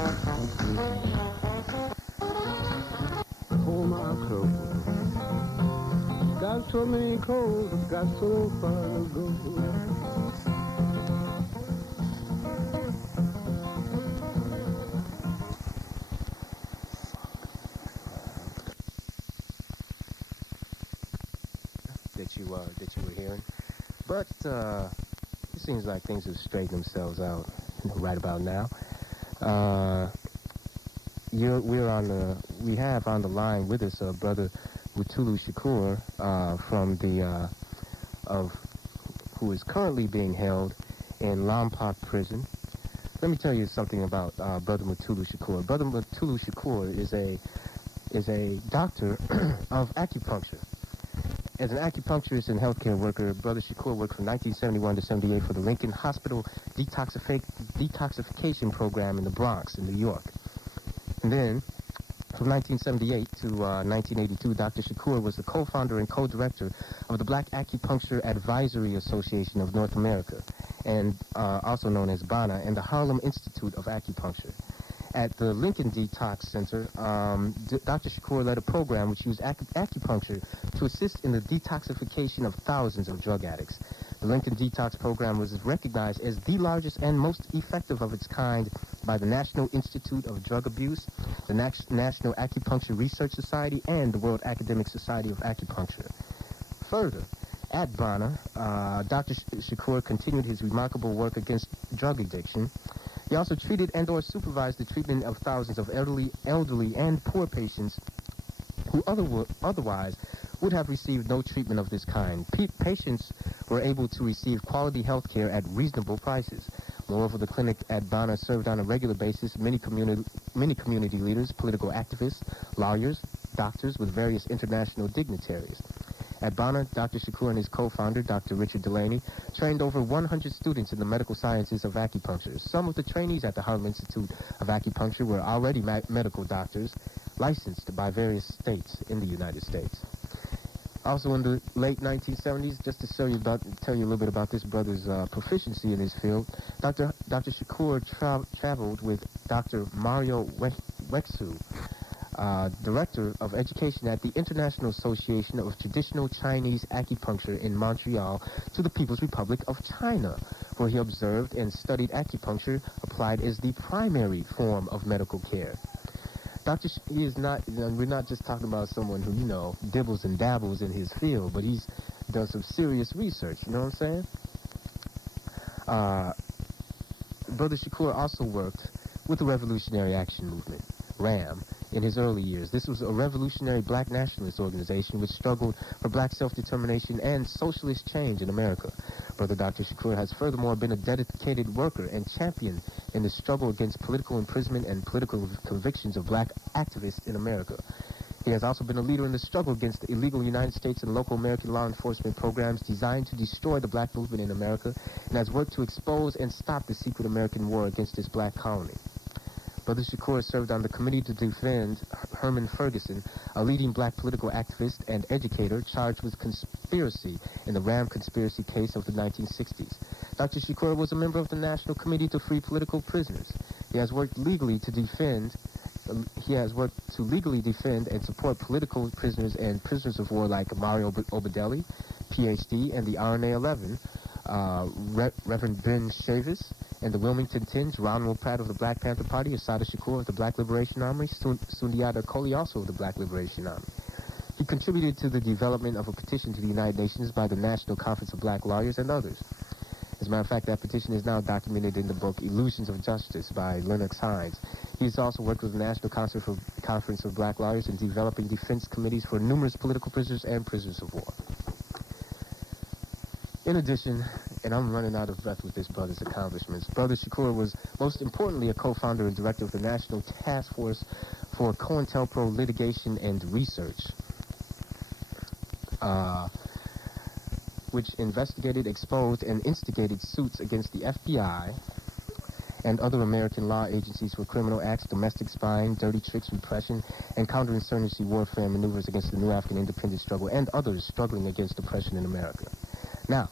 Oh, my clothes got so many cold, got so far to go. That you were hearing, but it seems like things have straightened themselves out right about now. We have on the line with us brother Mutulu Shakur who is currently being held in Lompoc prison. Let me tell you something about brother Mutulu Shakur. Brother Mutulu Shakur is a doctor of acupuncture. As an acupuncturist and healthcare worker, Brother Shakur worked from 1971 to 78 for the Lincoln Hospital Detoxification Program in the Bronx in New York. And then, from 1978 to 1982, Dr. Shakur was the co-founder and co-director of the Black Acupuncture Advisory Association of North America, and also known as BANA, and the Harlem Institute of Acupuncture. At the Lincoln Detox Center, Dr. Shakur led a program which used acupuncture to assist in the detoxification of thousands of drug addicts. The Lincoln Detox program was recognized as the largest and most effective of its kind by the National Institute of Drug Abuse, the National Acupuncture Research Society, and the World Academic Society of Acupuncture. Further, at BANA, Dr. Shakur continued his remarkable work against drug addiction. He also treated and/or supervised the treatment of thousands of elderly and poor patients who otherwise would have received no treatment of this kind. Patients were able to receive quality health care at reasonable prices. Moreover, the clinic at BANA served on a regular basis many community leaders, political activists, lawyers, doctors with various international dignitaries. At BANA, Dr. Shakur and his co-founder, Dr. Richard Delaney, trained over 100 students in the medical sciences of acupuncture. Some of the trainees at the Harlem Institute of Acupuncture were already medical doctors, licensed by various states in the United States. Also in the late 1970s, just to tell you a little bit about this brother's proficiency in his field, Dr. Shakur traveled with Dr. Mario Wexu, Director of Education at the International Association of Traditional Chinese Acupuncture in Montreal, to the People's Republic of China, where he observed and studied acupuncture applied as the primary form of medical care. We're not just talking about someone who, dibbles and dabbles in his field, but he's done some serious research, you know what I'm saying? Brother Shakur also worked with the Revolutionary Action Movement, RAM, in his early years. This was a revolutionary black nationalist organization which struggled for black self-determination and socialist change in America. Brother Dr. Shakur has furthermore been a dedicated worker and champion in the struggle against political imprisonment and political convictions of black activists in America. He has also been a leader in the struggle against the illegal United States and local American law enforcement programs designed to destroy the black movement in America, and has worked to expose and stop the secret American war against this black colony. Brother Shakur served on the committee to defend Herman Ferguson, a leading black political activist and educator charged with conspiracy in the Ram conspiracy case of the 1960s. Dr. Shakur was a member of the National Committee to Free Political Prisoners. He has worked to legally defend and support political prisoners and prisoners of war like Mario Obedelli, PhD, and the RNA-11, Reverend Ben Chavis, and the Wilmington Tins, Ronald Pratt of the Black Panther Party, Assata Shakur of the Black Liberation Army, Sundiata Kohli also of the Black Liberation Army. He contributed to the development of a petition to the United Nations by the National Conference of Black Lawyers and others. As a matter of fact, that petition is now documented in the book Illusions of Justice by Lennox Hines. He's also worked with the National Conference of Black Lawyers in developing defense committees for numerous political prisoners and prisoners of war. In addition, and I'm running out of breath with this brother's accomplishments, Brother Shakur was most importantly a co-founder and director of the National Task Force for COINTELPRO Litigation and Research, which investigated, exposed, and instigated suits against the FBI and other American law agencies for criminal acts, domestic spying, dirty tricks, repression, and counterinsurgency warfare maneuvers against the new African independence struggle and others struggling against oppression in America. Now,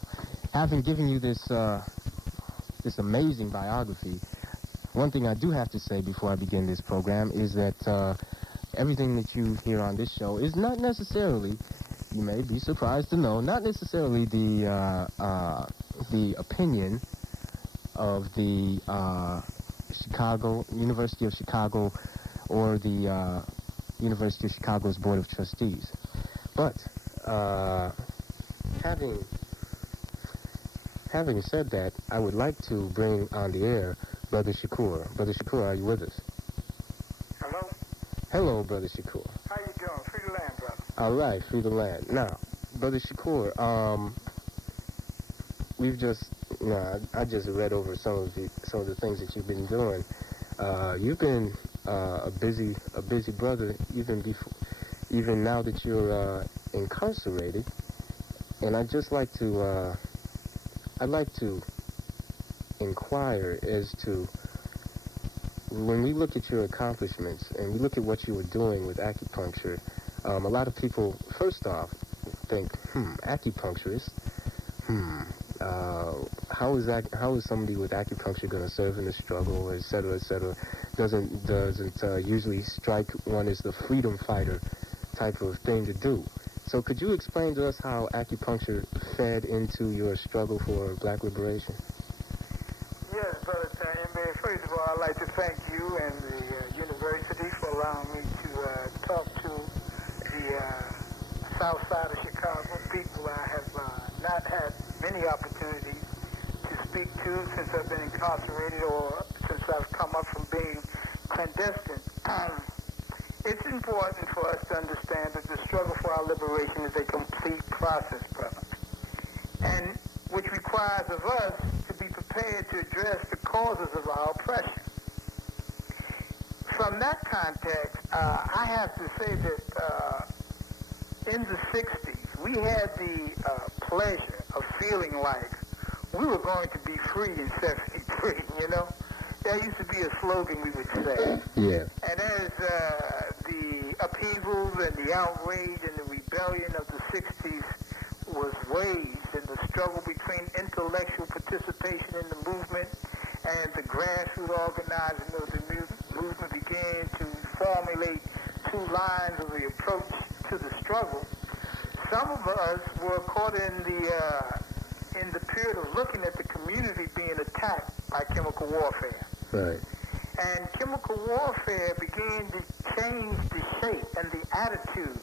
having given you this amazing biography, One thing I do have to say before I begin this program is that everything that you hear on this show is not necessarily, you may be surprised to know, not necessarily the opinion of the University of Chicago or the University of Chicago's Board of Trustees. But having said that, I would like to bring on the air Brother Shakur. Brother Shakur, are you with us? Hello? Hello, Brother Shakur. How you doing? Free the land, brother. All right, free the land. Now, Brother Shakur, I just read over some of the things that you've been doing. You've been a busy brother even now that you're incarcerated. And I'd like to inquire as to, when we look at your accomplishments and we look at what you were doing with acupuncture, a lot of people, first off, think, acupuncturist, how is somebody with acupuncture going to serve in the struggle, et cetera, doesn't usually strike one as the freedom fighter type of thing to do. So could you explain to us how acupuncture fed into your struggle for black liberation? Yes, Brother Sam. First of all, I'd like to thank you and the university for allowing me to talk to the south side of Chicago, people I have not had many opportunities to speak to since I've been incarcerated or since I've come up from being clandestine. It's important for us to understand that the struggle for our liberation is a complete process, brother, and which requires of us to be prepared to address the causes of our oppression. From that context, I have to say that in the 60s, we had the pleasure of feeling like we were going to be free in 73, you know? There used to be a slogan we would say. Yeah. And as the upheavals and the outrage and the rebellion of the 60s was waged, and the struggle between intellectual participation in the movement and the grassroots organizing of the movement began to formulate two lines of the approach to the struggle, some of us were caught in the period of looking at the community being attacked by chemical warfare. Right. And chemical warfare began to change the shape and the attitude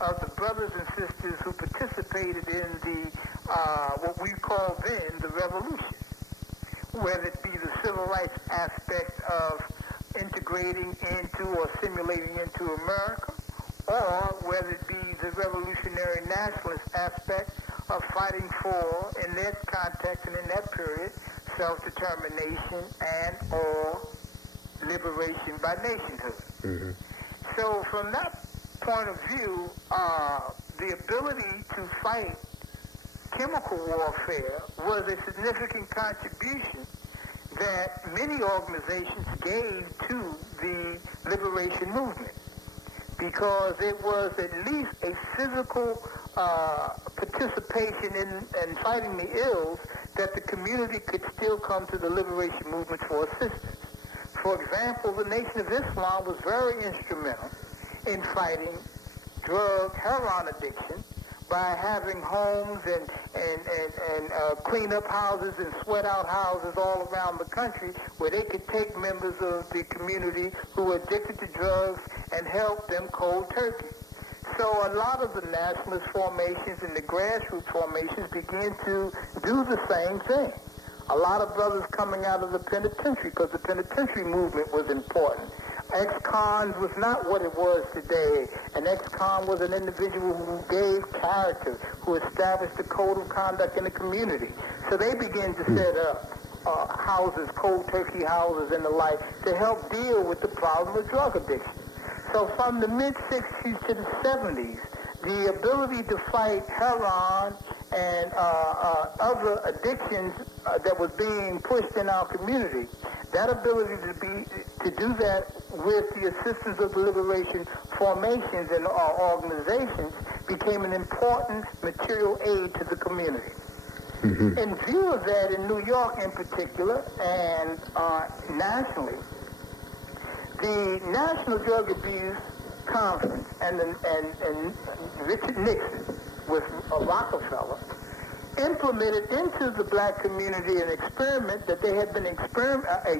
of the brothers and sisters who participated in the, what we call then, the revolution. Whether it be the civil rights aspect of integrating into or assimilating into America, or whether it be the revolutionary nationalist aspect of fighting for, in that context and in that period, self-determination and or liberation by nationhood. Mm-hmm. So from that point of view, the ability to fight chemical warfare was a significant contribution that many organizations gave to the liberation movement, because it was at least a physical participation in fighting the ills that the community could still come to the liberation movement for assistance. For example, the Nation of Islam was very instrumental in fighting drug heroin addiction by having homes and clean up houses and sweat out houses all around the country where they could take members of the community who were addicted to drugs and help them cold turkey. So a lot of the nationalist formations and the grassroots formations began to do the same thing. A lot of brothers coming out of the penitentiary, because the penitentiary movement was important. Ex-cons was not what it was today. An ex-con was an individual who gave character, who established a code of conduct in the community. So they began to set up houses, cold turkey houses and the like, to help deal with the problem of drug addiction. So from the mid-60s to the 70s, the ability to fight heroin and other addictions that was being pushed in our community, that ability to do that with the assistance of the liberation formations and organizations became an important material aid to the community. In view of that, in New York in particular, and nationally, the National Drug Abuse Conference and Richard Nixon with Rockefeller implemented into the black community an experiment that they had been a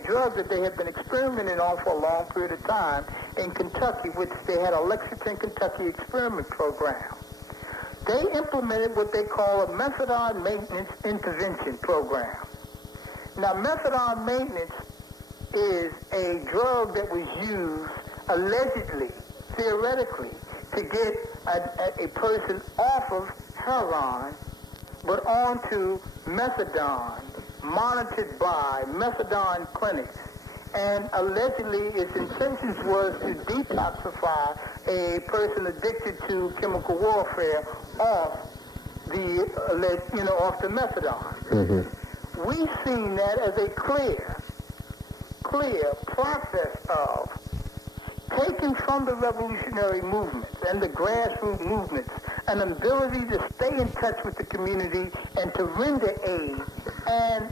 drug that they had been experimenting on for a long period of time in Kentucky, which they had a Lexington, Kentucky experiment program. They implemented what they call a methadone maintenance intervention program. Now, methadone maintenance is a drug that was used allegedly, theoretically, to get a person off of heroin but onto methadone, monitored by methadone clinics. And allegedly, its intentions was to detoxify a person addicted to chemical warfare off off the methadone. We've seen that as a clear process of taking from the revolutionary movements and the grassroots movements an ability to stay in touch with the community and to render aid and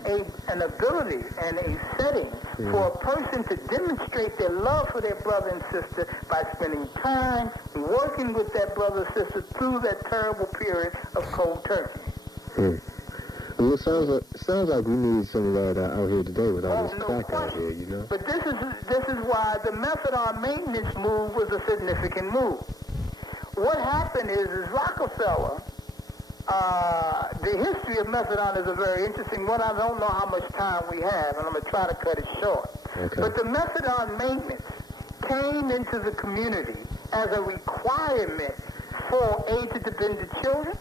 an ability and a setting for a person to demonstrate their love for their brother and sister by spending time working with that brother and sister through that terrible period of cold turkey. Well, it sounds like we need some of that out here today with all this crack out here, you know? But this is why the methadone maintenance move was a significant move. What happened is Rockefeller, the history of methadone is a very interesting one. I don't know how much time we have, and I'm going to try to cut it short. Okay. But the methadone maintenance came into the community as a requirement for aid-dependent children,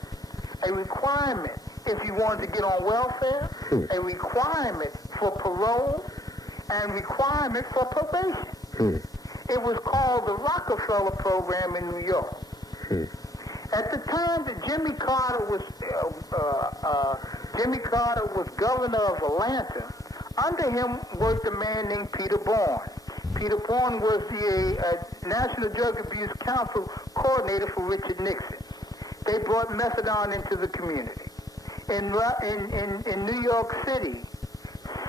a requirement if you wanted to get on welfare, a requirement for parole, and requirement for probation. It was called the Rockefeller Program in New York. At the time that Jimmy Carter was governor of Atlanta, under him worked a man named Peter Bourne. Peter Bourne was the National Drug Abuse Council coordinator for Richard Nixon. They brought methadone into the community. In New York City,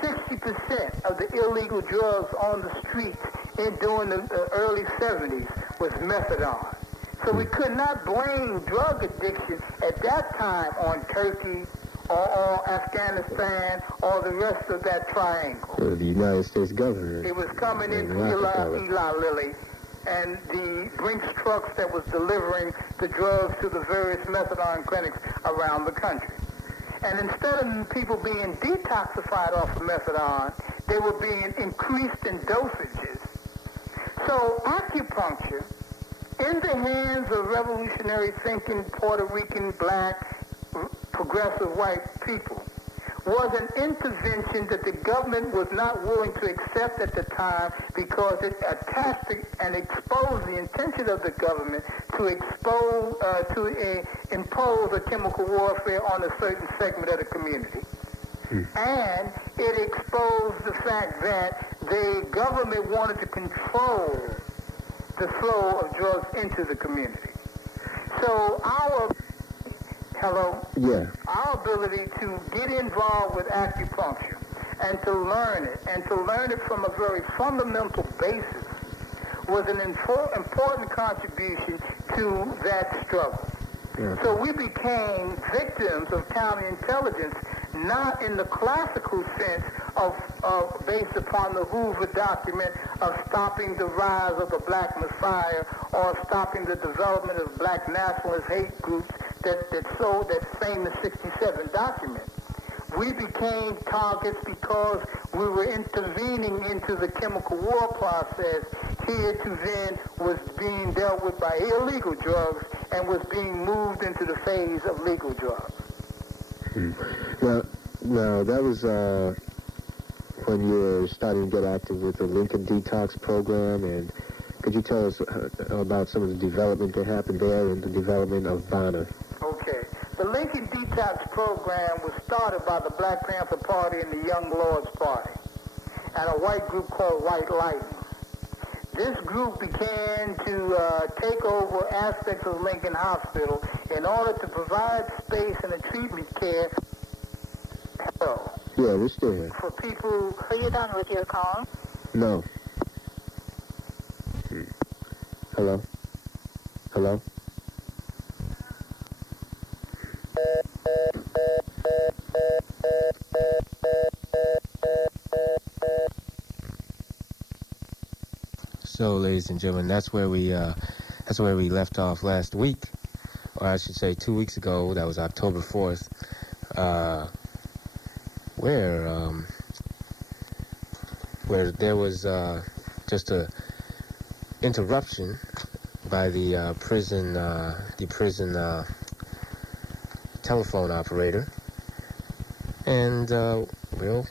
60% of the illegal drugs on the streets during the early 70s was methadone. So we could not blame drug addiction at that time on Turkey or Afghanistan or the rest of that triangle. The United States government. It was coming in from Eli Lilly and the Brinks trucks that was delivering the drugs to the various methadone clinics around the country. And instead of people being detoxified off of methadone, they were being increased in dosages. So acupuncture, in the hands of revolutionary thinking Puerto Rican, black, progressive white people, was an intervention that the government was not willing to accept at the time because it attached and exposed the intention of the government to impose a chemical warfare on a certain segment of the community. And it exposed the fact that the government wanted to control the flow of drugs into the community. So our ability to get involved with acupuncture and to learn it from a very fundamental basis was an important contribution to that struggle. Yeah. So we became victims of counterintelligence, not in the classical sense of based upon the Hoover document of stopping the rise of the Black Messiah or stopping the development of black nationalist hate groups that sold that famous 67 document. We became targets because we were intervening into the chemical war process here to then was being dealt with by illegal drugs and was being moved into the phase of legal drugs. Now that was when you were starting to get active with the Lincoln Detox program, and could you tell us about some of the development that happened there and the development of Bonner? Okay. The Lincoln Detox program was started by the Black Panther Party and the Young Lords Party and a white group called White Lightning. This group began to take over aspects of Lincoln Hospital in order to provide space and a treatment care Yeah, we're still here. For people... Are you done with your call? No. Hello? Hello? So, ladies and gentlemen, that's where we left off last week, or I should say 2 weeks ago. That was October 4th, where there was just a interruption by the prison telephone operator, and well,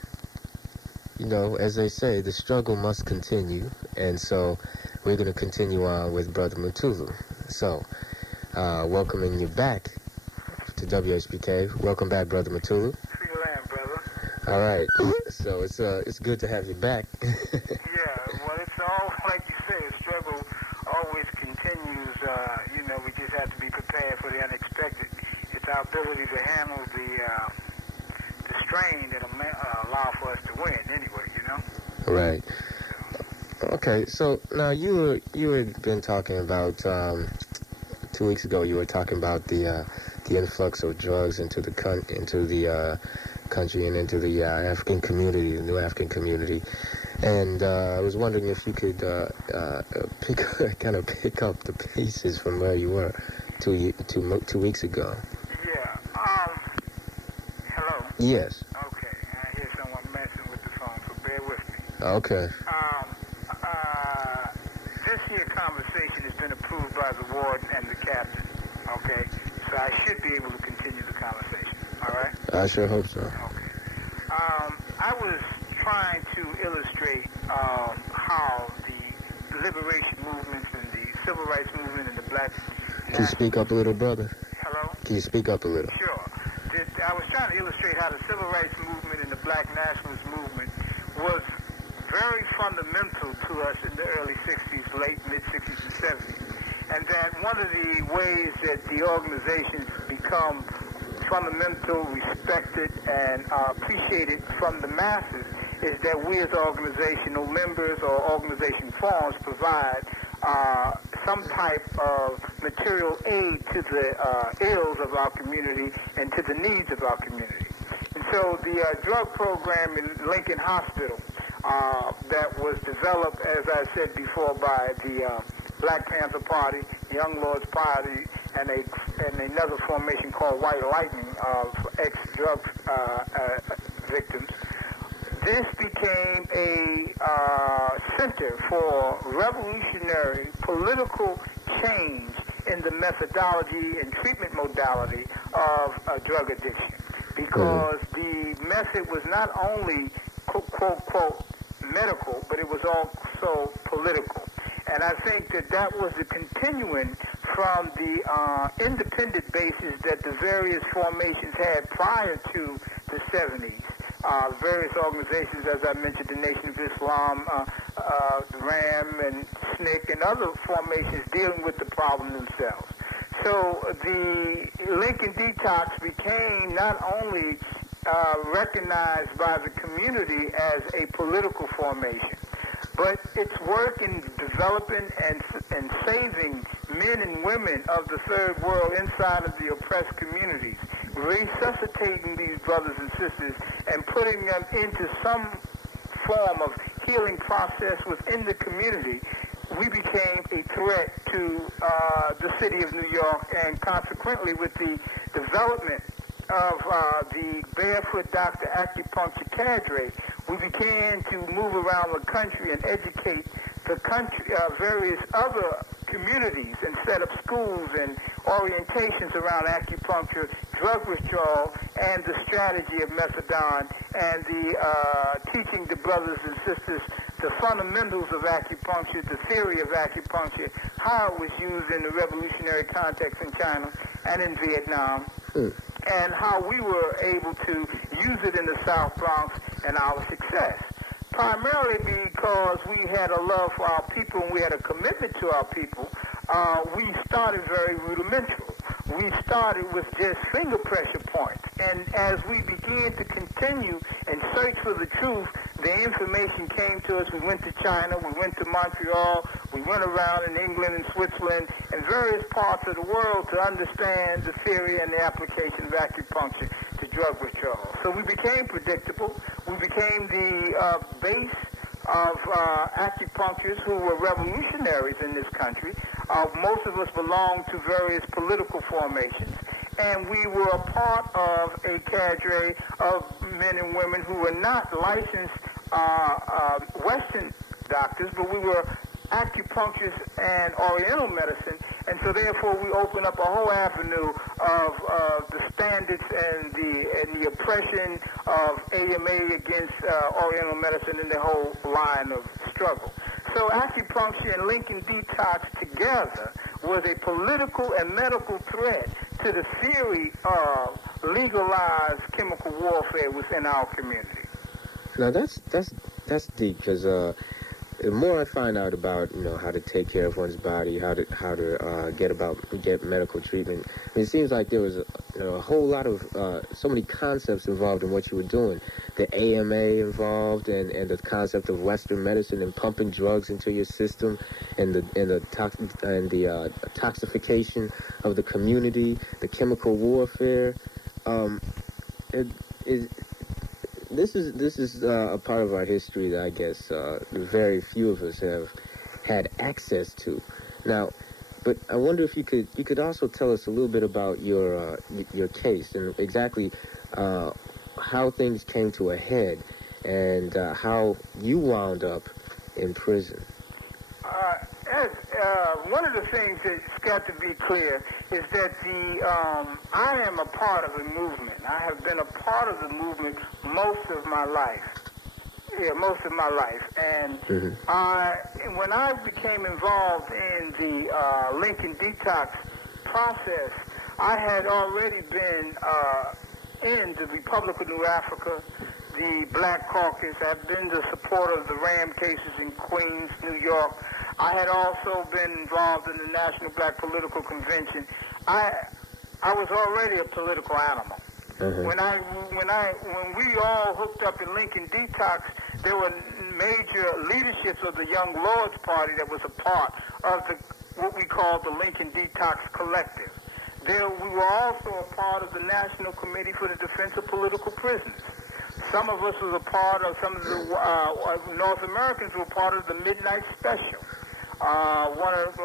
you know, as they say, the struggle must continue, and so we're going to continue on with Brother Mutulu. So, welcoming you back to WHBK. Welcome back, Brother Mutulu. Free land, brother. All right. So it's good to have you back. Yeah, well, it's all, like you say, the struggle always continues. You know, we just have to be prepared for the unexpected. It's our ability to handle the strain that'll allow for us to win anyway, you know? Right. Okay, so now you had been talking about 2 weeks ago. You were talking about the influx of drugs into the country and into the African community, the new African community, and I was wondering if you could pick up the pieces from where you were 2 weeks ago. Yeah. Hello. Yes. Okay. I hear someone messing with the phone, so bear with me. Okay. This here conversation has been approved by the warden and the captain, okay? So I should be able to continue the conversation, all right? I sure hope so. Okay. I was trying to illustrate how the liberation movements and the civil rights movement and the black... Can you speak up a little, brother? Hello? Can you speak up a little? Sure. I was trying to illustrate how the civil rights movement and the black nationalist movement was very fundamental to us in the early 60s, late, mid-60s and 70s. And that one of the ways that the organizations become fundamental, respected, and appreciated from the masses is that we as organizational members or organization forms provide some type of material aid to the ills of our community and to the needs of our community. And so the drug program in Lincoln Hospital that was developed, as I said before, by the Black Panther Party, Young Lords Party, and another formation called White Lightning of ex-drug victims. This became a center for revolutionary political change in the methodology and treatment modality of drug addiction, because the method was not only quote, medical, but it was also political. And I think that was the continuing from the independent basis that the various formations had prior to the 70s. Various organizations, as I mentioned, the Nation of Islam, RAM and SNCC, and other formations dealing with the problem themselves. So the Lincoln Detox became not only recognized by the community as a political formation, but its work in developing and saving men and women of the third world inside of the oppressed communities, resuscitating these brothers and sisters and putting them into some form of healing process within the community, we became a threat to the city of New York, and consequently with the development of the Barefoot Doctor Acupuncture Cadre, we began to move around the country and educate the country, various other communities, and set up schools and orientations around acupuncture, drug withdrawal, and the strategy of methadone, and the teaching the brothers and sisters the fundamentals of acupuncture, the theory of acupuncture, how it was used in the revolutionary context in China and in Vietnam, and how we were able to use it in the South Bronx and our success. Primarily because we had a love for our people and we had a commitment to our people, we started very rudimentary. We started with just finger pressure points. And as we began began to continue and search for the truth, the information came to us. We went to China, we went to Montreal, we went around in England and Switzerland and various parts of the world to understand the theory and the application of acupuncture to drug withdrawal. So we became predictable. We became the base of acupuncturists who were revolutionaries in this country. Most of us belonged to various political formations, and we were a part of a cadre of men and women who were not licensed Western doctors, but we were acupuncturists and Oriental medicine, and so therefore we opened up a whole avenue of the standards and the oppression of AMA against Oriental medicine and the whole line of struggle. So acupuncture and Lincoln Detox together was a political and medical threat to the theory of legalized chemical warfare within our community. Now that's deep, because the more I find out about, how to take care of one's body, how to get medical treatment, it seems like there was a whole lot of so many concepts involved in what you were doing. The AMA involved, and the concept of Western medicine and pumping drugs into your system, and the toxification of the community, the chemical warfare. This is a part of our history that I guess very few of us have had access to. Now, but I wonder if you could also tell us a little bit about your case and exactly how things came to a head and how you wound up in prison. One of the things that's got to be clear is that I am a part of the movement. I have been a part of the movement most of my life. And when I became involved in the Lincoln Detox process, I had already been in the Republic of New Africa, the Black Caucus. I've been the supporter of the Ram cases in Queens, New York. I had also been involved in the National Black Political Convention. I was already a political animal. When we all hooked up in Lincoln Detox, there were major leaderships of the Young Lords Party that was a part of what we called the Lincoln Detox Collective. We were also a part of the National Committee for the Defense of Political Prisoners. Some of us was a part of, some of the North Americans were part of the Midnight Special. One of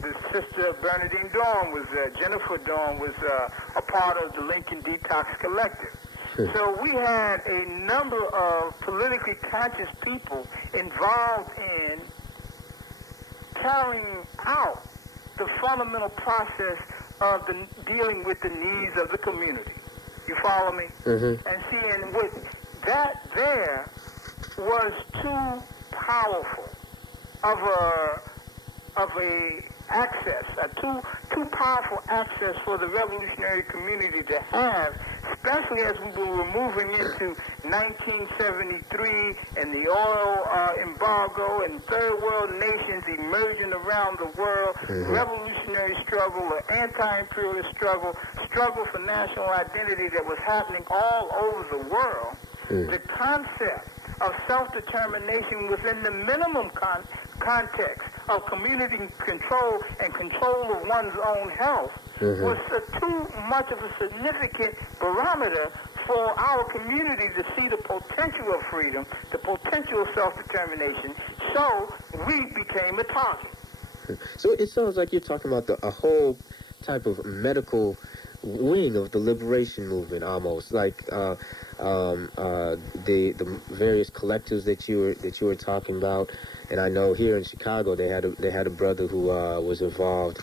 the sister Bernadine Dawn Jennifer Dawn was a part of the Lincoln Detox Collective. So we had a number of politically conscious people involved in carrying out the fundamental process of dealing with the needs of the community. You follow me? And seeing what that there was too powerful of a access, too powerful access for the revolutionary community to have, especially as we were moving into 1973 and the oil embargo and third world nations emerging around the world, revolutionary struggle, or anti-imperialist struggle for national identity that was happening all over the world. The concept of self-determination within the minimum context of community control and control of one's own health was too much of a significant barometer for our community to see the potential of freedom, the potential of self-determination. So we became a target. So it sounds like you're talking about a whole type of medical wing of the liberation movement, almost like the various collectives that you were talking about. And I know here in Chicago they had a brother who was involved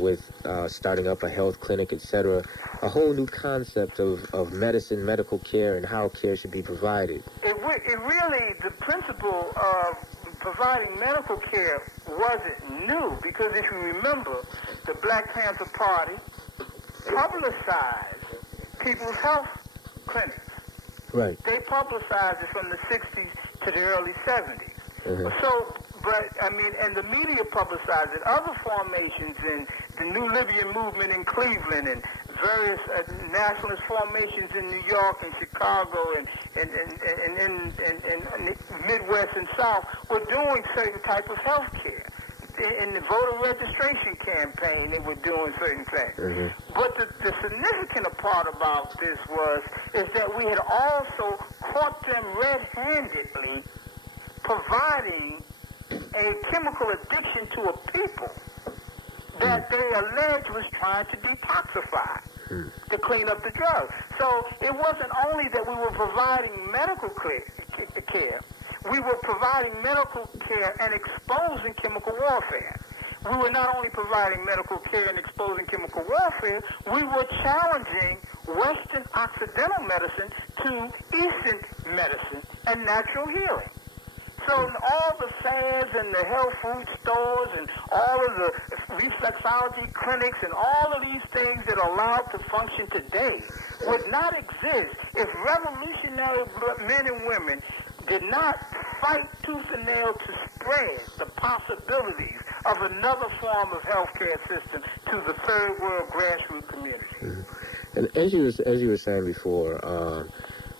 with starting up a health clinic, etc. A whole new concept of medicine, medical care, and how care should be provided. It really, the principle of providing medical care wasn't new, because if you remember, the Black Panther Party publicized people's health clinics. Right. They publicized it from the 60s to the early 70s. So, and the media publicized it. Other formations in the New Libyan movement in Cleveland and various nationalist formations in New York and Chicago and in the Midwest and South were doing certain type of health care. In the voter registration campaign, they were doing certain things. Mm-hmm. But the significant part about this is that we had also caught them red-handedly providing a chemical addiction to a people that they alleged was trying to detoxify, to clean up the drugs. So it wasn't only that we were providing medical care, we were providing medical care and exposing chemical warfare. We were not only providing medical care and exposing chemical warfare, we were challenging Western Occidental medicine to Eastern medicine and natural healing. So all the fads and the health food stores and all of the reflexology clinics and all of these things that are allowed to function today would not exist if revolutionary men and women did not fight tooth and nail to spread the possibilities of another form of healthcare system to the third world grassroots community. Mm-hmm. And as you were saying before,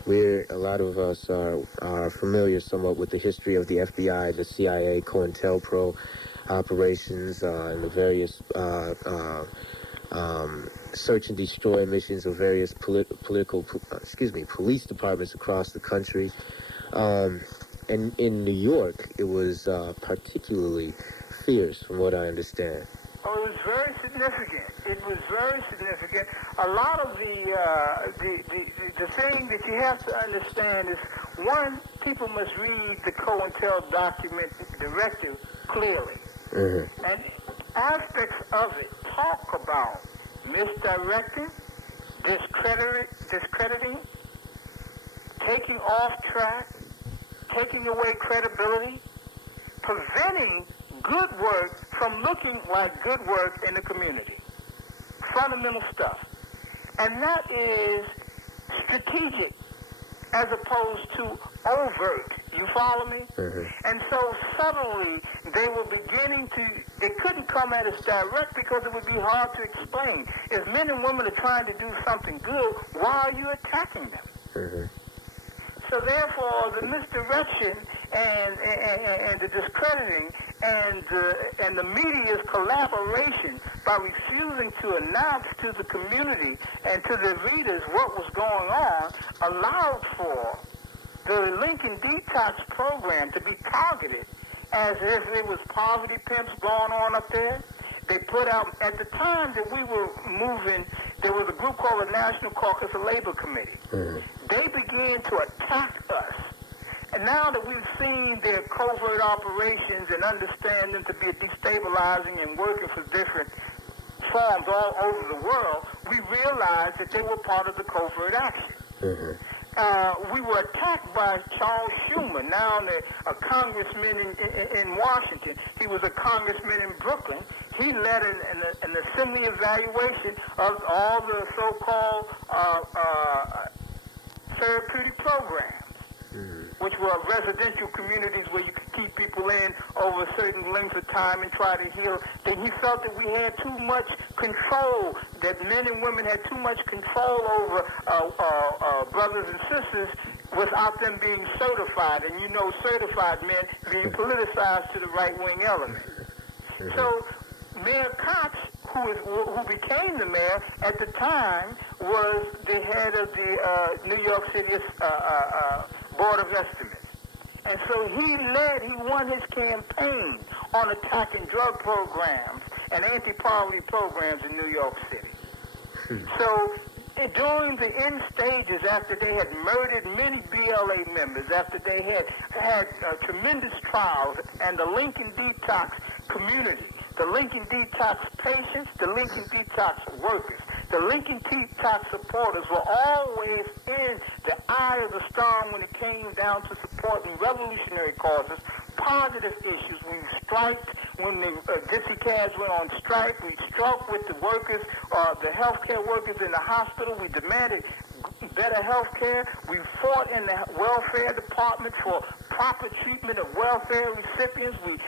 a lot of us are familiar somewhat with the history of the FBI, the CIA, COINTELPRO operations, and the various search and destroy missions of various police departments across the country. And in New York, it was particularly fierce, from what I understand. Oh, it was very significant. It was very significant. A lot of the thing that you have to understand is, one, people must read the COINTEL document directive clearly. Mm-hmm. And aspects of it talk about misdirecting, discrediting, taking off track, taking away credibility, preventing good work from looking like good work in the community. Fundamental stuff. And that is strategic as opposed to overt. You follow me? Mm-hmm. And so subtly, they were beginning they couldn't come at us direct because it would be hard to explain. If men and women are trying to do something good, why are you attacking them? Mm-hmm. So therefore, the misdirection and the discrediting and the media's collaboration by refusing to announce to the community and to the readers what was going on allowed for the Lincoln Detox program to be targeted as if it was poverty pimps going on up there. They put out, at the time that we were moving, there was a group called the National Caucus of Labor Committee. Mm-hmm. They began to attack us. And now that we've seen their covert operations and understand them to be destabilizing and working for different forms all over the world, we realized that they were part of the covert action. Mm-hmm. We were attacked by Charles Schumer, now a congressman in Washington. He was a congressman in Brooklyn. He led an assembly evaluation of all the so-called therapeutic programs, which were residential communities where you could keep people in over a certain length of time and try to heal. Then he felt that we had too much control, that men and women had too much control over brothers and sisters without them being certified. And you know, certified men being politicized to the right-wing element. So Mayor Cox, who became the mayor at the time, was the head of the New York City Board of Estimates. And so he won his campaign on attacking drug programs and anti-poverty programs in New York City. So during the end stages, after they had murdered many BLA members, after they had tremendous trials, and the Lincoln Detox community, the Lincoln Detox patients, the Lincoln Detox workers, the Lincoln Detox supporters were always in the eye of the storm when it came down to supporting revolutionary causes, positive issues. We striked when the Gypsy Cabs went on strike. We struck with the workers, the healthcare workers in the hospital. We demanded better health care. We fought in the welfare department for proper treatment of welfare recipients. We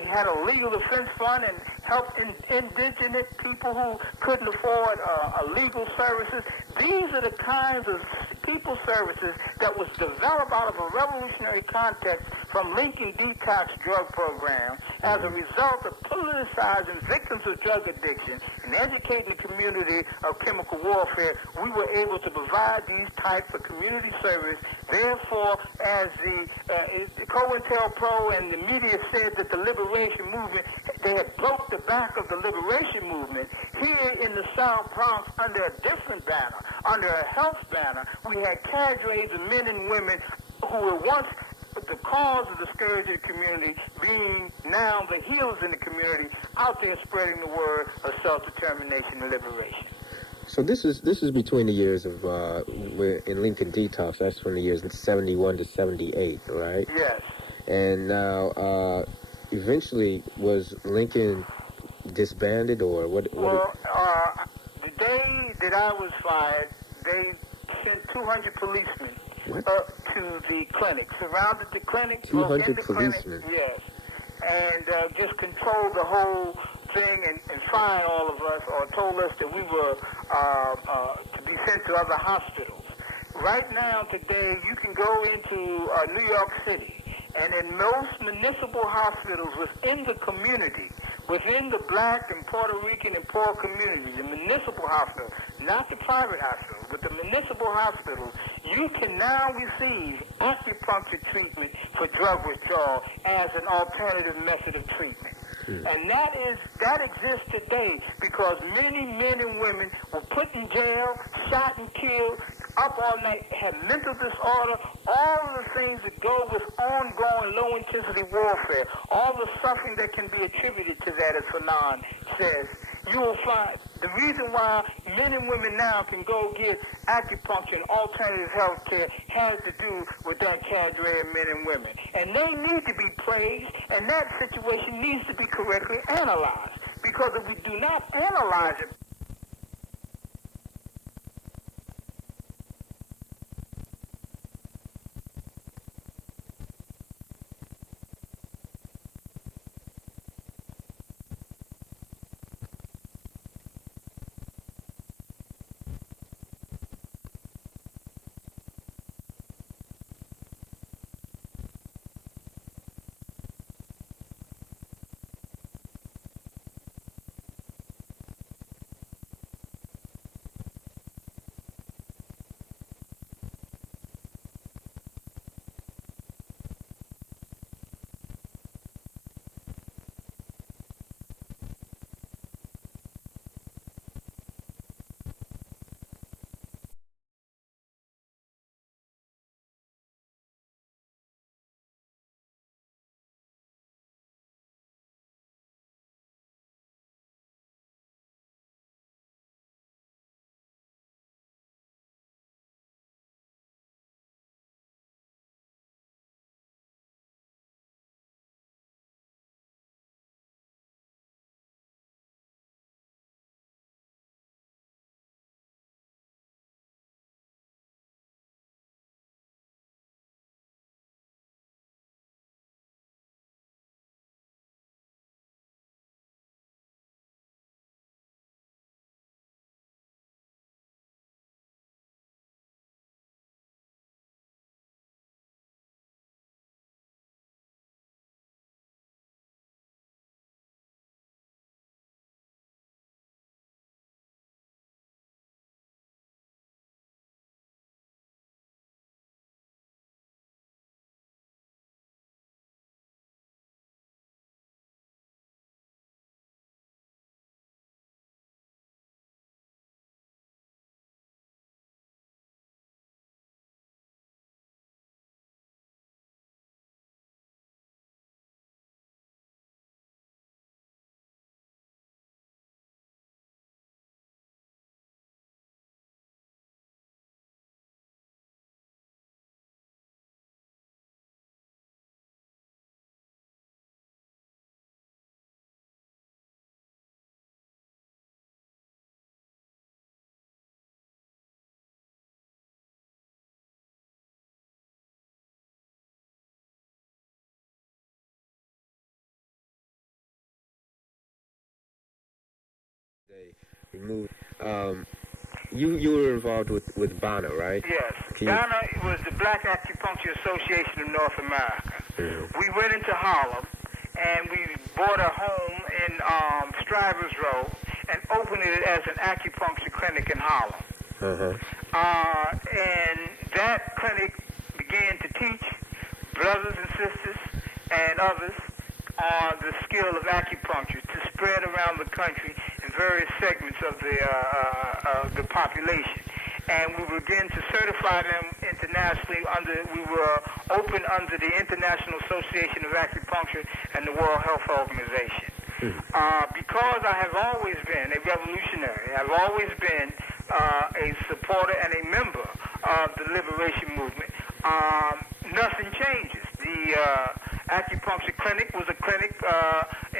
had a legal defense fund and help indigenous people who couldn't afford legal services. These are the kinds of people services that was developed out of a revolutionary context from Lincoln Detox drug program as a result of politicizing victims of drug addiction and educating the community of chemical warfare. We were able to provide these types of community service. Therefore, as the COINTELPRO and the media said that the liberation movement, they had broke the back of the liberation movement, here in the South Bronx, under a different banner, under a health banner, we had cadres of men and women who were once the cause of the scourge of the community, being now the healers in the community, out there spreading the word of self-determination and liberation. So this is between the years of we're in Lincoln Detox. That's from the years 71 to 78, right? Yes. And now, eventually, was Lincoln disbanded, or what? Well, the day that I was fired, they sent 200 policemen to the clinic, surrounded the clinic. 200 policemen. Yes, and just controlled the whole thing and fined all of us, or told us that we were to be sent to other hospitals. Right now, today, you can go into New York City, and in most municipal hospitals within the community, within the black and Puerto Rican and poor communities, the municipal hospitals, not the private hospitals, but the municipal hospitals, you can now receive acupuncture treatment for drug withdrawal as an alternative method of treatment. And that exists today because many men and women were put in jail, shot and killed, up all night, had mental disorder, all of the things that go with ongoing low-intensity warfare, all the suffering that can be attributed to that, as Fanon says. You will find the reason why men and women now can go get acupuncture and alternative health care has to do with that cadre of men and women. And they need to be praised, and that situation needs to be correctly analyzed. Because if we do not analyze it, You were involved with BANA, right? Yes. BANA was the Black Acupuncture Association of North America. Mm-hmm. We went into Harlem, and we bought a home in Strivers Road and opened it as an acupuncture clinic in Harlem. And that clinic began to teach brothers and sisters and others the skill of acupuncture to spread around the country in various segments of the population. And we began to certify them internationally we were open under the International Association of Acupuncture and the World Health Organization. Because I have always been a revolutionary, I've always been a supporter and a member of the liberation movement, nothing changes. The acupuncture clinic was a clinic,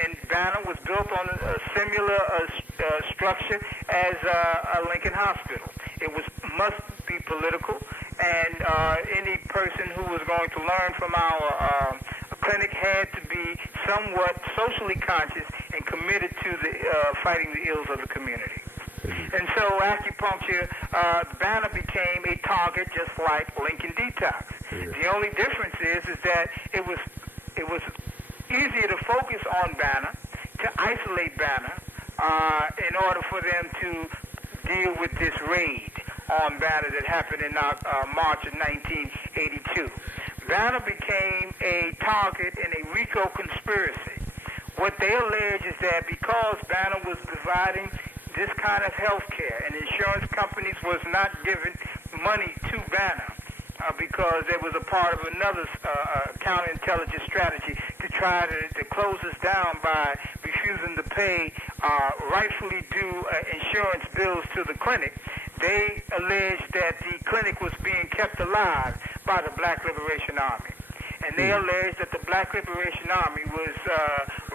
and BANA was built on a similar structure as a Lincoln Hospital. It must be political, and any person who was going to learn from our clinic had to be somewhat socially conscious and committed to fighting the ills of the community. And so acupuncture, BANA became a target just like Lincoln Detox. The only difference is that it was easier to focus on BANA, to isolate BANA, in order for them to deal with this raid on BANA that happened in March of 1982. BANA became a target in a RICO conspiracy. What they allege is that because BANA was providing this kind of health care and insurance companies was not giving money to BANA because there was a part of another counterintelligence strategy to try to close us down by refusing to pay rightfully due insurance bills to the clinic. They alleged that the clinic was being kept alive by the Black Liberation Army. And they alleged that the Black Liberation Army was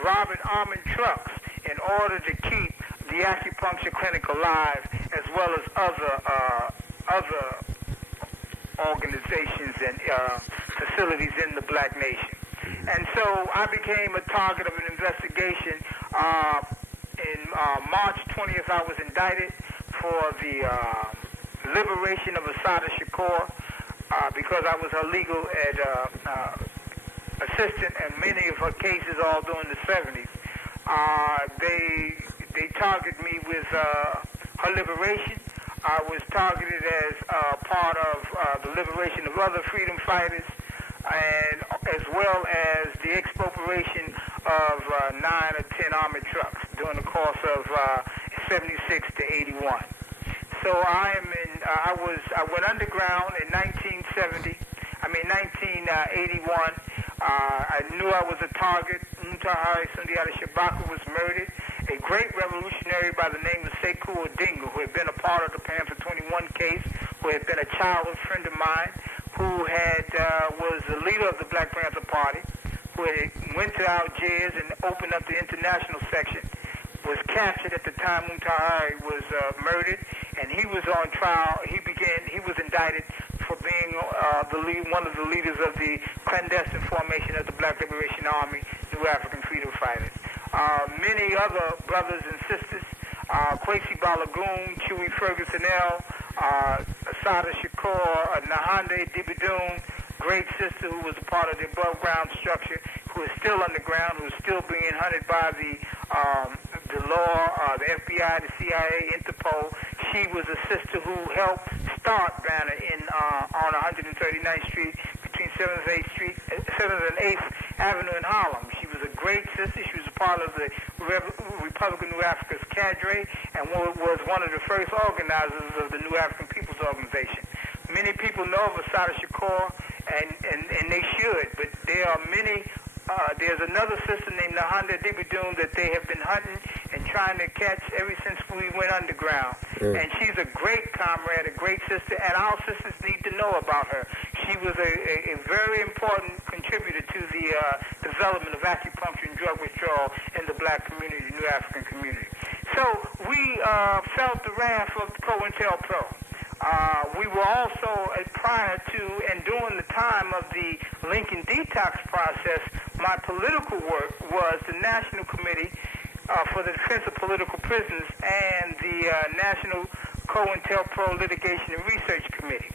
robbing armored trucks in order to keep the acupuncture clinic alive, as well as other organizations and facilities in the black nation. And so I became a target of an investigation. In March 20th, I was indicted for the liberation of Assata Shakur because I was her legal assistant in many of her cases all during the 70s. They targeted me with her liberation. I was targeted as part of the liberation of other freedom fighters, and as well as the expropriation of 9 or 10 armored trucks during the course of 76 to 81. So I went underground in 1981. I knew I was a target. Mutulu Sundiata Shabaka was murdered. A great revolutionary by the name of Shakur, who had been a part of the Panther 21 case, who had been a childhood friend of mine, who was the leader of the Black Panther Party, who had went to Algiers and opened up the international section, was captured at the time Mutulu was murdered, and he was on trial. He was indicted for being one of the leaders of the clandestine formation of the Black Liberation Army, New African Freedom Fighters. Many other brothers and sisters, Kwesi Balagoon, Chewy Ferguson L, Assata Shakur, Nahande Dibidoon, great sister who was a part of the above ground structure, who is still underground, who is still being hunted by the law, the FBI, the CIA, Interpol. She was a sister who helped start BANA on 139th Street between 7th and 8th Avenue in Harlem. She was a great sister. She was a part of the Republican New Africa's cadre and was one of the first organizers of the New African People's Organization. Many people know of Assata Shakur, and they should, but there are many. There's another sister named Nahanda Dibidoon that they have been hunting and trying to catch ever since we went underground. And she's a great comrade, a great sister, and our sisters need to know about her. She was a very important contributor to the development of acupuncture and drug withdrawal in the black community, the New African community. So we felt the wrath of COINTELPRO. We were also, prior to and during the time of the Lincoln Detox process, my political work was the National Committee for the Defense of Political Prisoners and the National COINTELPRO Litigation and Research Committee.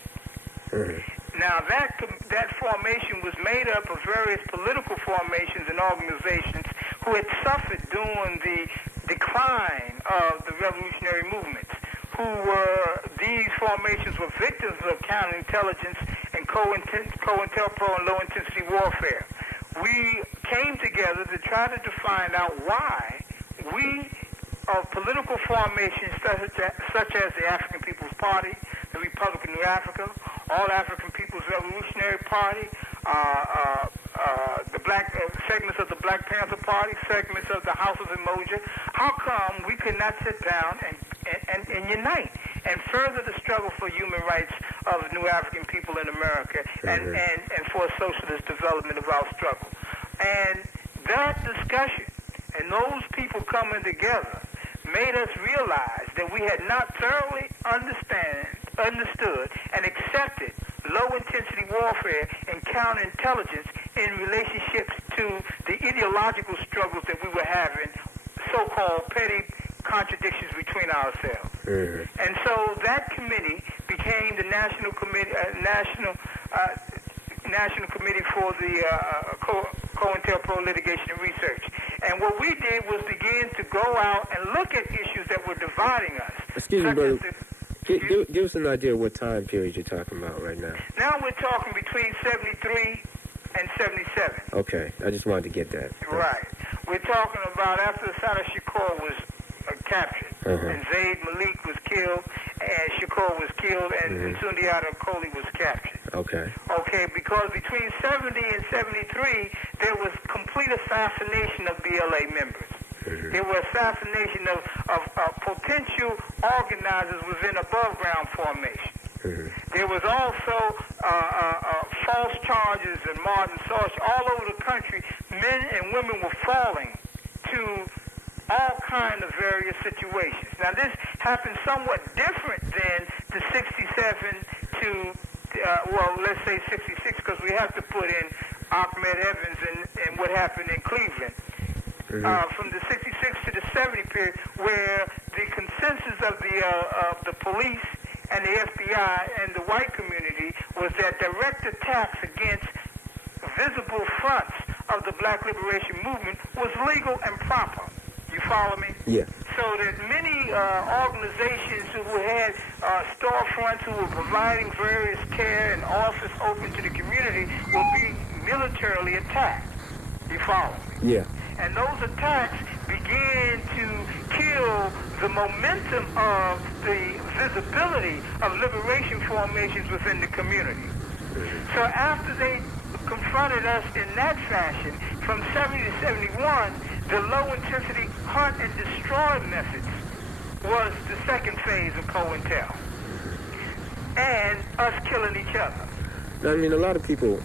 Now, that formation was made up of various political formations and organizations who had suffered during the decline of the revolutionary movements. These formations were victims of counterintelligence and COINTELPRO and low-intensity warfare. We came together to try to find out why we, of political formations such as the African People's Party, the Republic of New Africa, All African People's Revolutionary Party, the black segments of the Black Panther Party, segments of the House of Umoja, how come we could not sit down and unite and further the struggle for human rights of New African people in America and for socialist development of our struggle? And that discussion and those people coming together made us realize that we had not thoroughly understood and accepted low-intensity warfare and counterintelligence in relationships to the ideological struggles that we were having, so-called petty contradictions between ourselves. And so that committee became the National Committee, National Committee for the COINTELPRO Litigation and Research. And what we did was begin to go out and look at issues that were dividing us. Excuse me, brother. Give us an idea of what time period you're talking about right now. Now we're talking between 73 and 77. Okay, I just wanted to get that. Right. We're talking about after Shakur was captured, and Zaid Malik was killed, and Shakur was killed, and Sundiata Acoli was captured. Okay. Okay, because between 70 and 73, there was complete assassination of BLA members. There was assassination of potential organizers within above-ground formation. There was also false charges and Martin Sarge all over the country. Men and women were falling to all kinds of various situations. Now, this happened somewhat different than the 67 to, let's say 66, because we have to put in Ahmed Evans and what happened in Cleveland. From the 66 to the 70 period, where the consensus of the police and the FBI and the white community was that direct attacks against visible fronts of the Black Liberation Movement was legal and proper. You follow me? Yeah. So that many organizations who had storefronts, who were providing various care and office open to the community, were being militarily attacked. You follow me? Yeah. And those attacks began to kill the momentum of the visibility of liberation formations within the community. So after they confronted us in that fashion, from 70 to 71, the low-intensity hunt and destroy methods was the second phase of COINTEL, and us killing each other. I mean, I think a lot of people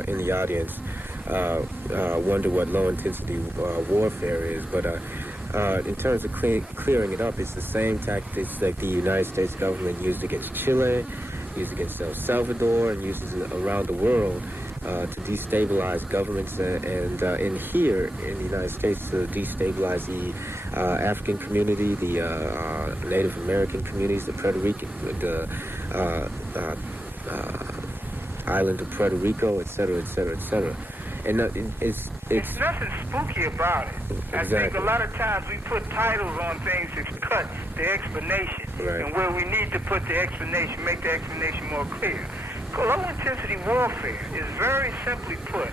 in the audience wonder what low-intensity warfare is, but in terms of clearing it up, it's the same tactics that the United States government used against Chile, used against El Salvador, and uses around the world to destabilize governments and in here in the United States to destabilize the African community, the Native American communities, the Puerto Rican, the island of Puerto Rico, etc., etc., etc. And it's nothing spooky about it. Exactly. I think a lot of times we put titles on things to cut the explanation, right. And where we need to put the explanation, make the explanation more clear. Low-intensity warfare is very simply put,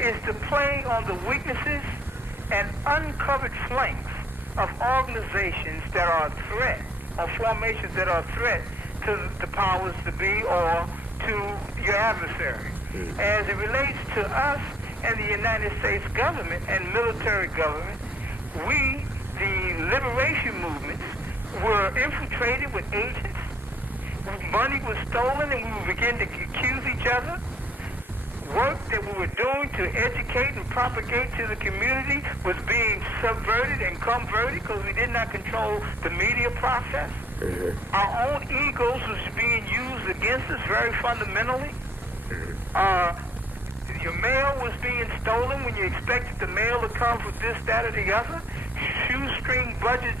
is to play on the weaknesses and uncovered flanks of organizations that are a threat, or formations that are a threat to the powers to be or to your adversary. As it relates to us and the United States government and military government, we, the liberation movements, were infiltrated with agents. Money was stolen, and we would begin to accuse each other. Work that we were doing to educate and propagate to the community was being subverted and converted because we did not control the media process. Our own egos was being used against us very fundamentally. Your mail was being stolen when you expected the mail to come from this, that, or the other. Shoestring budgets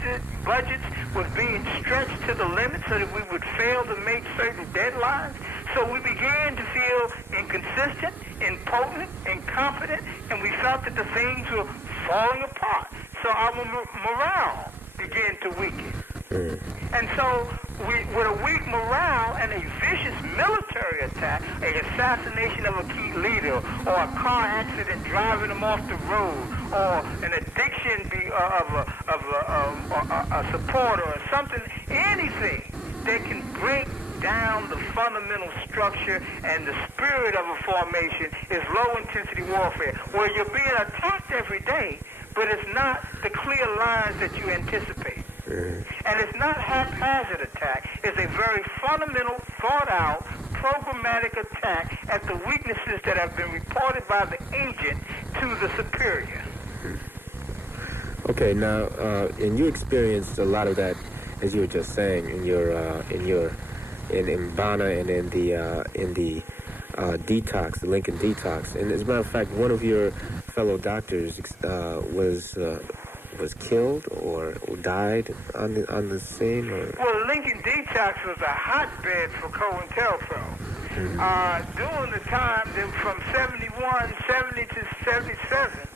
was being stretched to the limit so that we would fail to make certain deadlines. So we began to feel inconsistent, impotent, incompetent, and we felt that the things were falling apart. So our morale began to weaken. And so with a weak morale and a vicious military attack, an assassination of a key leader, or a car accident driving them off the road, or an addiction of a supporter or something, anything that can break down the fundamental structure and the spirit of a formation is low-intensity warfare, where you're being attacked every day, but it's not the clear lines that you anticipate. And it's not haphazard attack. It's a very fundamental, thought-out, programmatic attack at the weaknesses that have been reported by the agent to the superior. Okay, now, and you experienced a lot of that, as you were just saying, in Bana and in the detox, the Lincoln detox. And as a matter of fact, one of your fellow doctors was killed or died on the scene? Or? Well, Lincoln detox was a hotbed for COINTELPRO. During the time from 71, 70 to 77,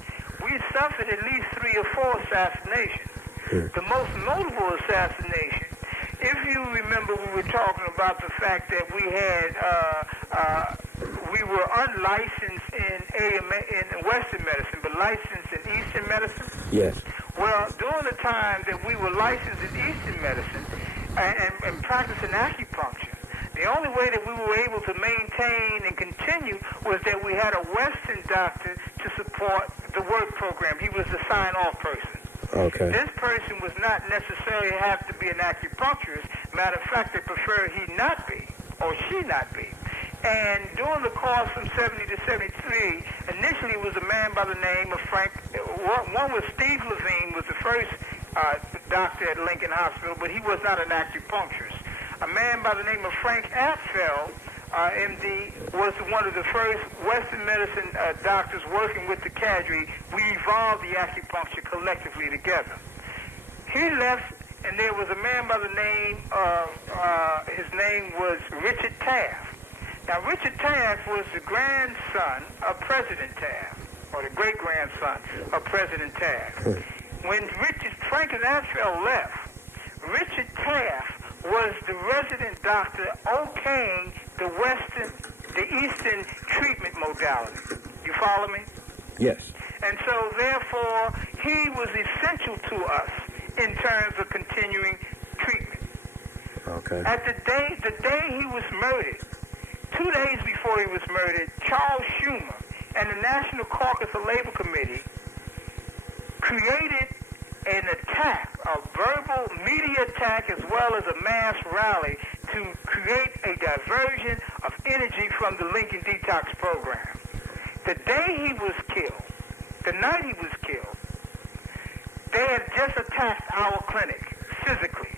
we suffered at least 3 or 4 assassinations. The most notable assassination, if you remember, we were talking about the fact that we had, we were unlicensed in Western medicine, but licensed in Eastern medicine. Yes. Well, during the time that we were licensed in Eastern medicine and practicing acupuncture, the only way that we were able to maintain and continue was that we had a Western doctor to support the work program. He was the sign-off person. Okay. This person was not necessarily have to be an acupuncturist. Matter of fact, they prefer he not be, or she not be. And during the course from 70 to 73, initially it was a man by the name of Frank. One was Steve Levine, was the first doctor at Lincoln Hospital, but he was not an acupuncturist. A man by the name of Frank Apfel, MD, was one of the first Western medicine doctors working with the cadre. We evolved the acupuncture collectively together. He left, and there was a man by the name of, his name was Richard Taft. Now, Richard Taft was the grandson of President Taft, or the great-grandson of President Taft. When Frank Apfel left, Richard Taft was the resident doctor okaying the Eastern treatment modality. You follow me? Yes. And so, therefore, he was essential to us in terms of continuing treatment. Okay. At the day he was murdered, 2 days before he was murdered, Charles Schumer and the National Caucus of Labor Committee created an attack, a verbal media attack as well as a mass rally to create a diversion of energy from the Lincoln Detox program. The day he was killed, the night he was killed, they had just attacked our clinic physically.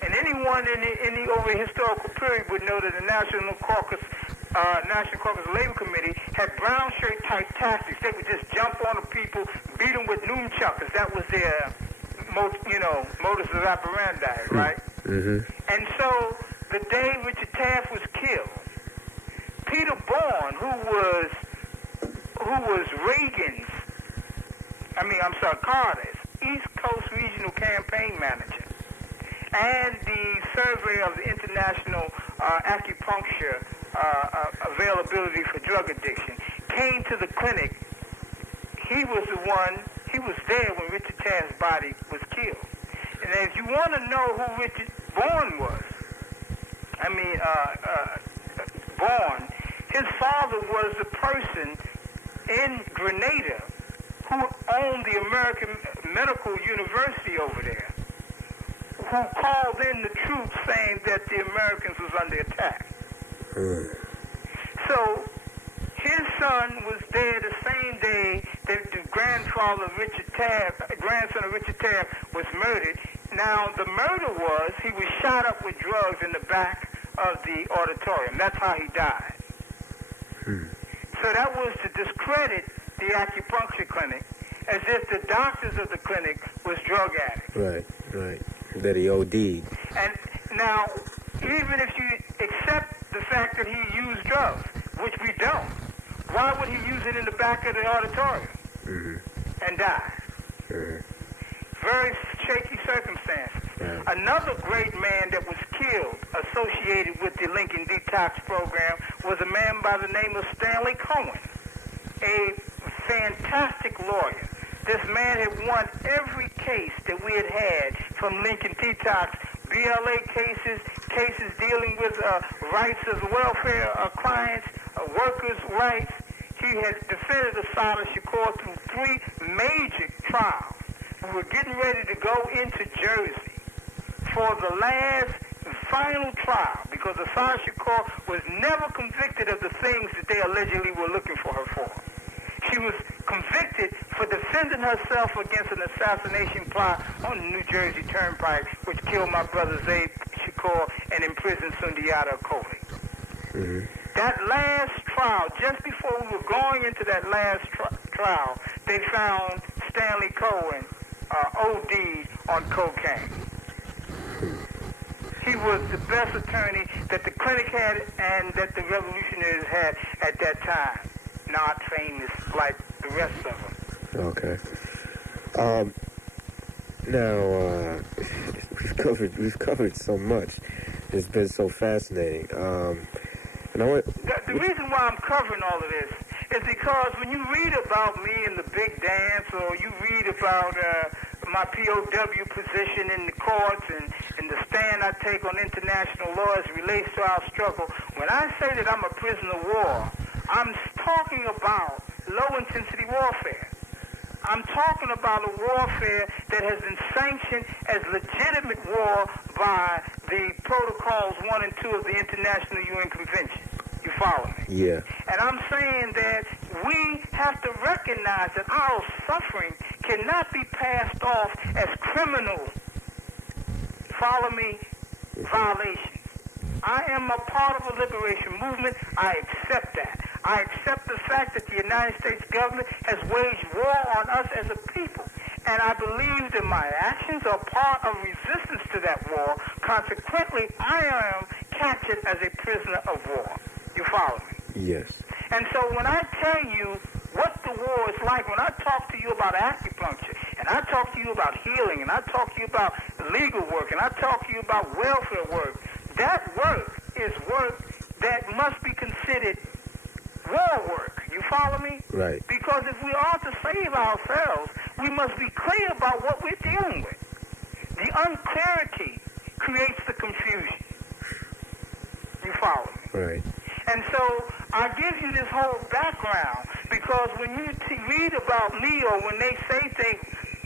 And anyone in the over historical period would know that the National Caucus of Labor Committee had brown shirt type tactics. They would just jump on the people, beat them with nunchuckers. That was their, modus operandi, right? Mm-hmm. And so the day Richard Taft was killed, Peter Bourne, who was Carter's East Coast Regional Campaign Manager, and the survey of the international acupuncture availability for drug addiction, came to the clinic. He was there when Richard Taft's body was killed. And if you want to know who Richard Bourne was, Bourne, his father was the person in Grenada who owned the American Medical University over there, who called in the troops saying that the Americans was under attack. So his son was there the same day that the grandson of Richard Taft was murdered. Now, the murder was he was shot up with drugs in the back of the auditorium. That's how he died. So that was to discredit the acupuncture clinic as if the doctors of the clinic was drug addicts. Right, right. That he OD'd. And now, even if you accept the fact that he used drugs, which we don't, why would he use it in the back of the auditorium and die? Very shaky circumstances. Right. Another great man that was killed associated with the Lincoln Detox program was a man by the name of Stanley Cohen, a fantastic lawyer. This man had won every case that we had from Lincoln Detox, BLA cases, cases dealing with rights of welfare clients, workers' rights. He had defended Assata Shakur through 3 major trials. We were getting ready to go into Jersey for the last final trial because Assata Shakur was never convicted of the things that they allegedly were looking for her for. She was convicted for defending herself against an assassination plot on the New Jersey Turnpike, which killed my brother Zayd Shakur and imprisoned Sundiata Kohli. That last trial, just before we were going into that last trial, they found Stanley Cohen OD'd on cocaine. He was the best attorney that the clinic had and that the revolutionaries had at that time. Not famous like the rest of them. Okay. Now, we've covered so much. It's been so fascinating. And I want the reason why I'm covering all of this is because when you read about me in the big dance, or you read about my POW position in the courts and the stand I take on international law as it relates to our struggle, when I say that I'm a prisoner of war, I'm talking about low-intensity warfare. I'm talking about a warfare that has been sanctioned as legitimate war by the Protocols 1 and 2 of the International UN Convention. You follow me? Yeah. And I'm saying that we have to recognize that our suffering cannot be passed off as criminal, follow me, violations. I am a part of a liberation movement. I accept that. I accept the fact that the United States government has waged war on us as a people. And I believe that my actions are part of resistance to that war. Consequently, I am captured as a prisoner of war. You follow me? Yes. And so when I tell you what the war is like, when I talk to you about acupuncture, and I talk to you about healing, and I talk to you about legal work, and I talk to you about welfare work, that work is work that must be considered war work. You follow me? Right. Because if we are to save ourselves, we must be clear about what we're dealing with. The unclarity creates the confusion. You follow me? Right. And so I give you this whole background because when you read about me or when they say things,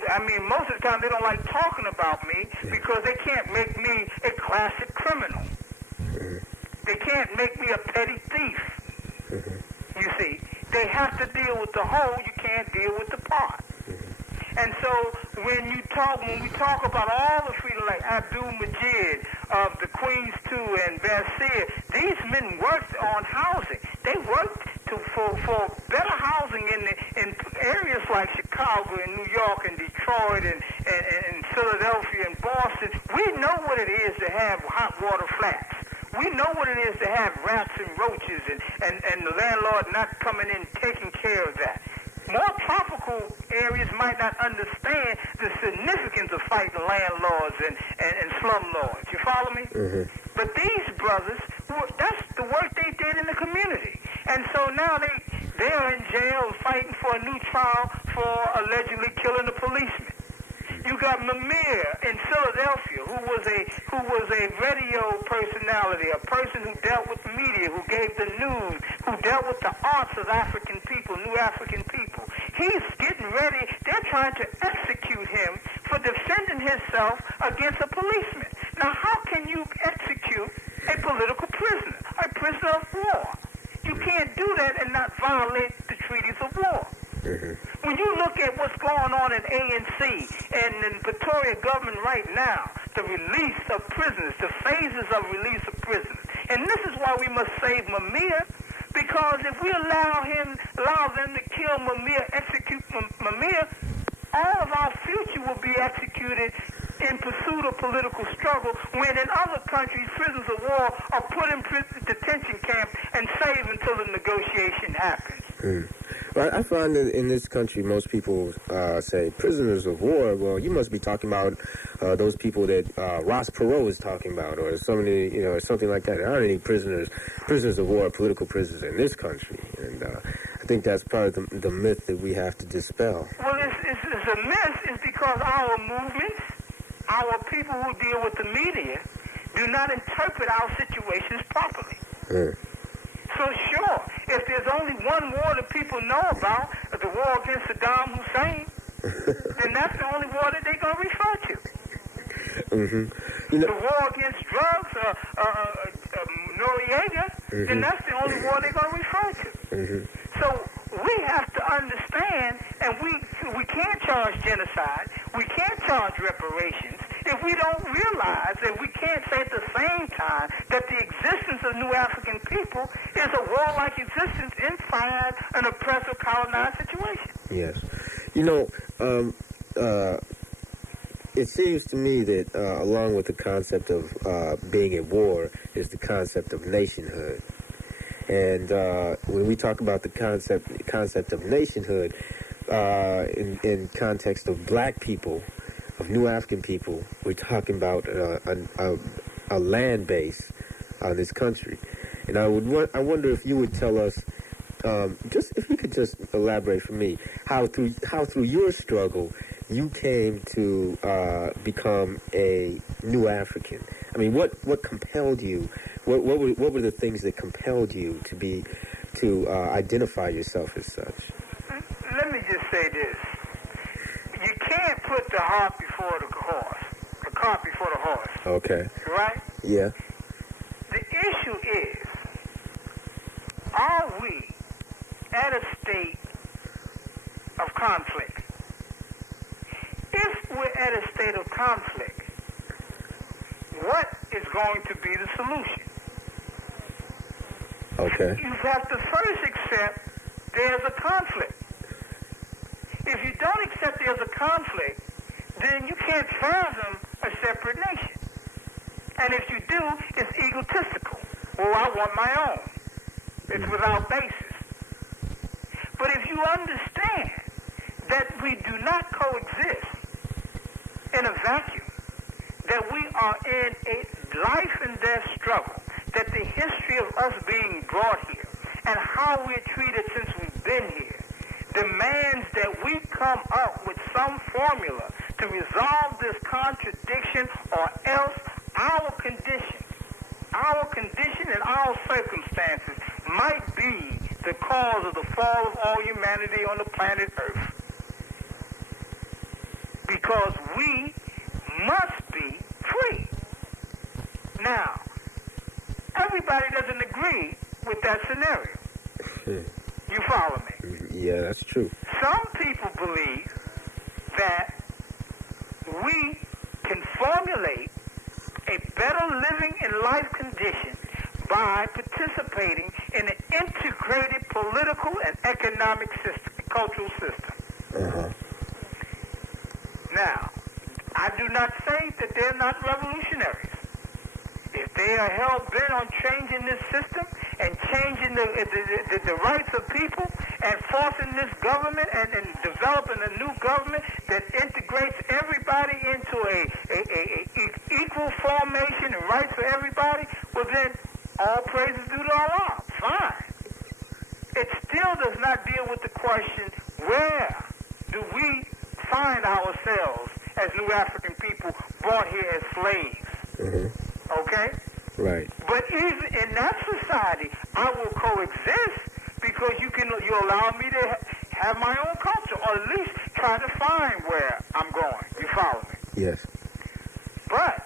I mean, most of the time they don't like talking about me because they can't make me a classic criminal. They can't make me a petty thief. You see, they have to deal with the whole. You can't deal with the part. And so when we talk about all the freedom, like Abdul Majid of the Queens 2 and Bassir, these men worked on housing. They worked for better housing in areas like Chicago and New York and Detroit and Philadelphia and Boston. We know what it is to have hot water flats. We know what it is to have rats and roaches and the landlord not coming in taking care of that. More tropical areas might not understand the significance of fighting landlords and slumlords. You follow me? But these brothers, that's the work they did in the community. And so now they are in jail fighting for a new trial for allegedly killing a policeman. You got Mimir in Philadelphia, who was a radio personality, a person who dealt with media, who gave the news, who dealt with the arts of African people, new African people. He's getting ready. They're trying to execute him for defending himself against a policeman. Now, how can you execute a political prisoner, a prisoner of war? You can't do that and not violate the treaties of war. When you look at what's going on in ANC and in Pretoria government right now, the release of prisoners, the phases of release of prisoners, and this is why we must save Mimir, Because if we allow them to kill Mumia, execute Mumia, all of our future will be executed in pursuit of political struggle, when in other countries, prisoners of war are put in detention camps and saved until the negotiation happens. Well, I find that in this country, most people say prisoners of war. Well, you must be talking about those people that Ross Perot is talking about, or somebody, something like that. There aren't any prisoners of war, political prisoners in this country, and I think that's part of the myth that we have to dispel. Well, it's a myth. It's because our movements, our people who deal with the media, do not interpret our situations properly. So sure, if there's only one war that people know about, the war against Saddam Hussein, then that's the only war that they're going to refer to. The war against drugs, Noriega, then that's the only war they're going to refer to. So we have to understand, and we can't charge genocide, we can't charge reparations, if we don't realize that we can't say at the same time that the existence of New African people is a warlike existence inside an oppressive colonized situation. Yes. It seems to me that along with the concept of being at war is the concept of nationhood. And when we talk about the concept of nationhood in context of black people, of New African people, we're talking about a land base on this country. And I wonder if you would tell us, if you could just elaborate for me, how through your struggle you came to become a New African. I mean, what compelled you? What were the things that compelled you to identify yourself as such? Let me just say this. You can't put the cart before the horse. Okay. Right? Yeah. The issue is, are we at a state of conflict? If we're at a state of conflict, what is going to be the solution? Okay. You have to first accept there's a conflict. If you don't accept there's a conflict, then you can't fathom a separate nation. And if you do, it's egotistical. Well, I want my own. It's without basis. But if you understand that we do not coexist in a vacuum, that we are in a life and death struggle, that the history of us being brought here and how we're treated since we've been here demands that we come up with some formula to resolve this contradiction, or else our condition and our circumstances might be the cause of the fall of all humanity on the planet Earth. Because we must be free. Now, everybody doesn't agree with that scenario. You follow me? Yeah, that's true. Some people believe that we can formulate a better living and life condition by participating in an integrated political and economic system, cultural system. Now, I do not say that they're not revolutionaries. If they are hell-bent on changing this system and changing the rights of people and forcing this government and developing a new government that integrates everybody into a equal formation and rights for everybody, well then, all praise is due to Allah. Fine. It still does not deal with the question, where do we find ourselves as New African people brought here as slaves? Okay? Right. But even in that society, I will coexist because you allow me to have my own culture, or at least try to find where I'm going. You follow me? Yes. But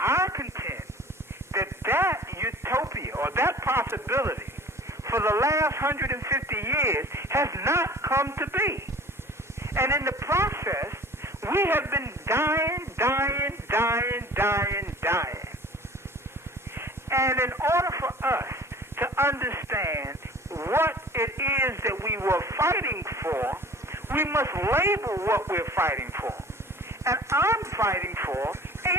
I contend that utopia or that possibility for the last 150 years has not come to be. And in the process, we have been dying. And in order for us to understand are fighting for, we must label what we're fighting for. And I'm fighting for a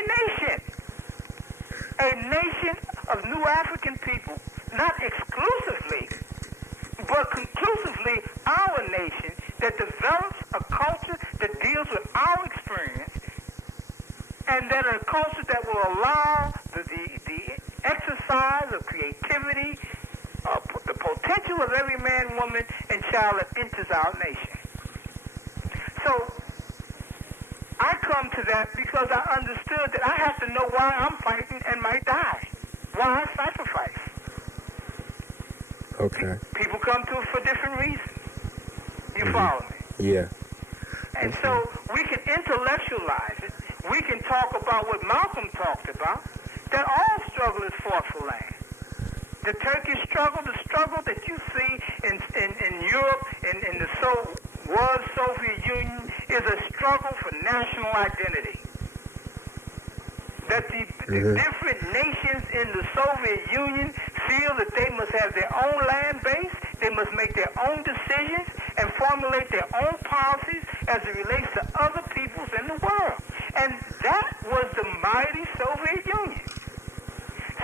nation of new African people, not exclusively, but conclusively our nation that develops a culture that deals with our experience, and that a culture that will allow the exercise of creativity, the potential of every man, woman, and child that enters our nation. So I come to that because I understood that I have to know why I'm fighting and might die, why I sacrifice. Okay. People come to it for different reasons. You follow me? Yeah. And so we can intellectualize it. We can talk about what Malcolm talked about, that all struggle is fought for land. The Turkish struggle, the struggle that you see in Europe, in the world Soviet Union, is a struggle for national identity. That the different nations in the Soviet Union feel that they must have their own land base, they must make their own decisions, and formulate their own policies as it relates to other peoples in the world. And that was the mighty Soviet Union.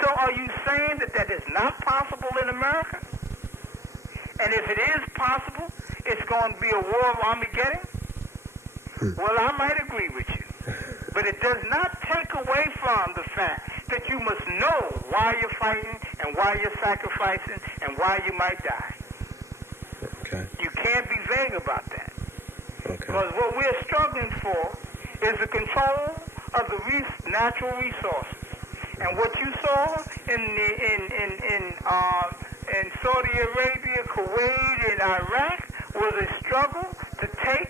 So are you saying that that is not possible in America? And if it is possible, it's going to be a war of Armageddon? Well, I might agree with you. But it does not take away from the fact that you must know why you're fighting and why you're sacrificing and why you might die. Okay. You can't be vague about that. Okay. Because what we're struggling for is the control of the natural resources. And what you saw in Saudi Arabia, Kuwait, and Iraq was a struggle to take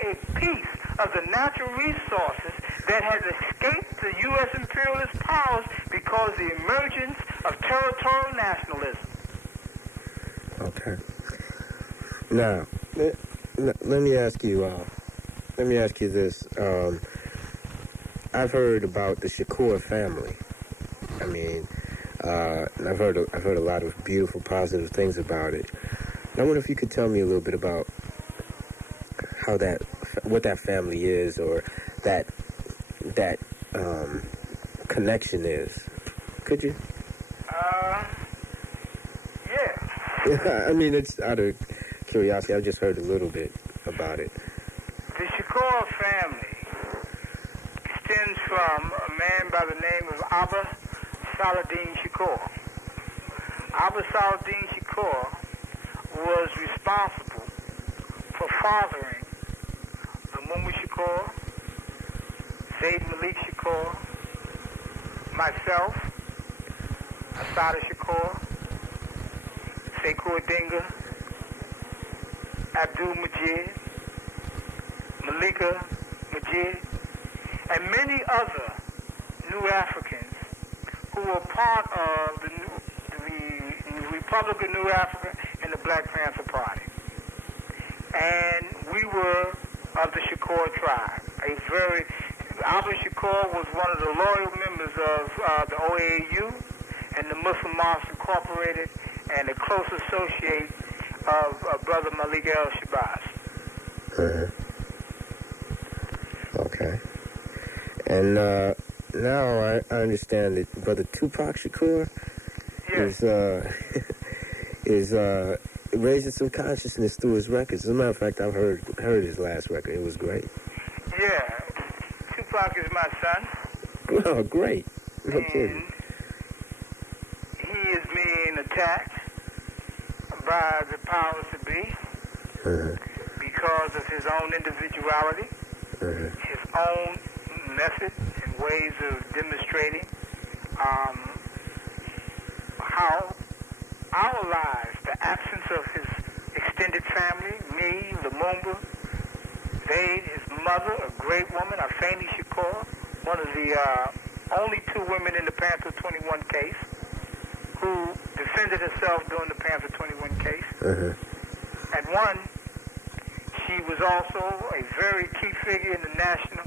a piece of the natural resources that has escaped the U.S. imperialist powers because of the emergence of territorial nationalism. Okay. Now, let me ask you this. I've heard about the Shakur family. I mean, I've heard a lot of beautiful, positive things about it. And I wonder if you could tell me a little bit about what that family is, or that connection is. Could you? Yeah. I mean, it's out of curiosity. I've just heard a little bit about it. The Shakur family extends from a man by the name of Abba Saladdin Shakur. Abba Saladdin Shakur was responsible for fathering Mumma Shakur, Zayd Malik Shakur, myself, Asada Shakur, Sekou Dinga, Abdul Majid, Malika Majid, and many other New Africans who were part of the Republic of New Africa and the Black Panther Party. And we were of the Shakur tribe. Abba Shakur was one of the loyal members of the OAU and the Muslim Mosque Incorporated, and a close associate of Brother Malik El-Shabazz. Okay. And now I understand that Brother Tupac Shakur is raising some consciousness through his records. As a matter of fact, I've heard his last record. It was great. Yeah. Tupac is my son. Oh, great. No kidding. He is being attacked by the powers that be because of his own individuality, his own method and ways of demonstrating how our lives, the absence of his extended family, me, Lumumba, Zayd, his mother, a great woman, Afeni Shakur, one of the only two women in the Panther 21 case, who defended herself during the Panther 21 case. And one, she was also a very key figure in the national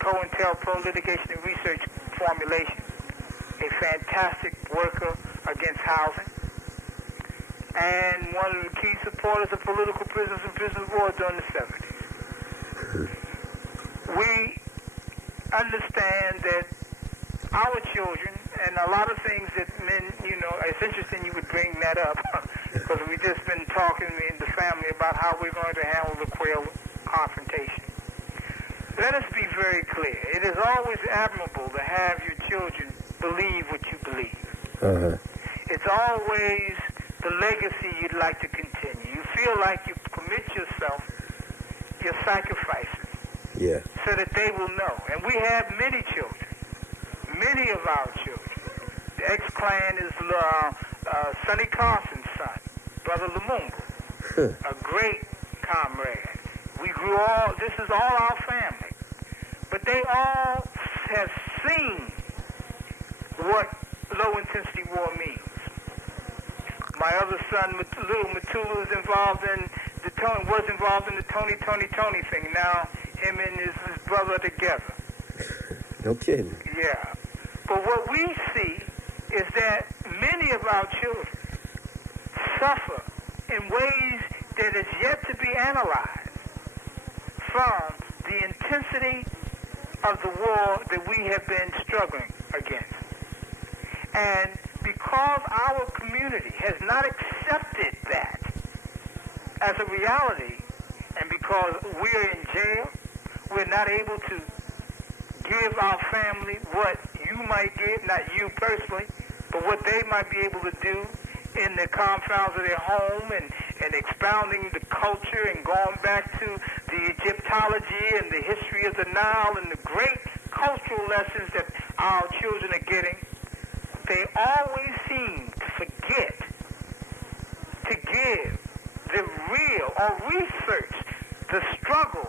COINTELPRO litigation and research formulation, a fantastic worker against housing. and one of the key supporters of political prisoners and prisoners of war during the 70s. We understand that our children, and a lot of things that men, it's interesting you would bring that up, because we've just been talking in the family about how we're going to handle the Quail confrontation. Let us be very clear. It is always admirable to have your children believe what you believe. Uh-huh. It's always the legacy you'd like to continue. You feel like you commit yourself, your sacrifices, so that they will know. And we have many children, many of our children. The ex-clan is Sonny Carson's son, Brother Lumumba, a great comrade. We grew all, this is all our family. But they all have seen what low-intensity war means. My other son, little Mutulu, was involved in the Tony thing. Now, him and his brother together. No kidding. Yeah. But what we see is that many of our children suffer in ways that is yet to be analyzed from the intensity of the war that we have been struggling against. And because our community has not accepted that as a reality, and because we're in jail, we're not able to give our family what you might give, not you personally, but what they might be able to do in the confounds of their home and expounding the culture and going back to the Egyptology and the history of the Nile and the great cultural lessons that our children are getting. They always seem to forget to give the real or research the struggle,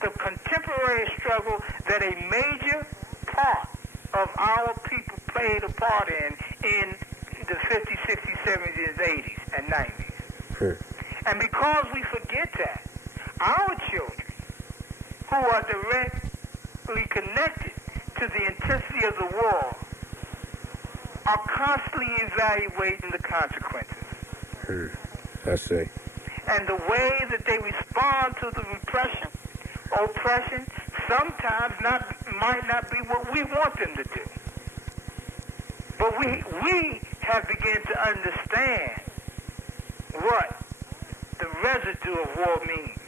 the contemporary struggle that a major part of our people played a part in the 50s, 60s, 70s, 80s, and 90s. And because we forget that, our children, who are directly connected to the intensity of the war, are constantly evaluating the consequences. I see. And the way that they respond to the oppression, sometimes might not be what we want them to do. But we have begun to understand what the residue of war means.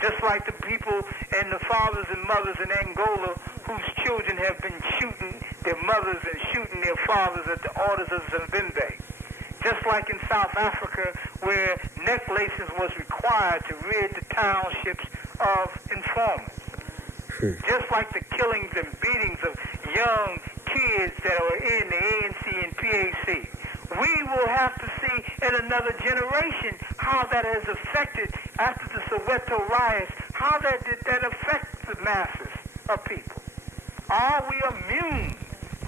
Just like the people and the fathers and mothers in Angola whose children have been shooting their mothers and shooting their fathers at the orders of Zimbabwe. Just like in South Africa, where necklaces was required to rid the townships of informants. Just like the killings and beatings of young kids that are in the ANC and PAC. We will have to see in another generation how that has affected, after the Soweto riots, how did that affect the masses of people? Are we immune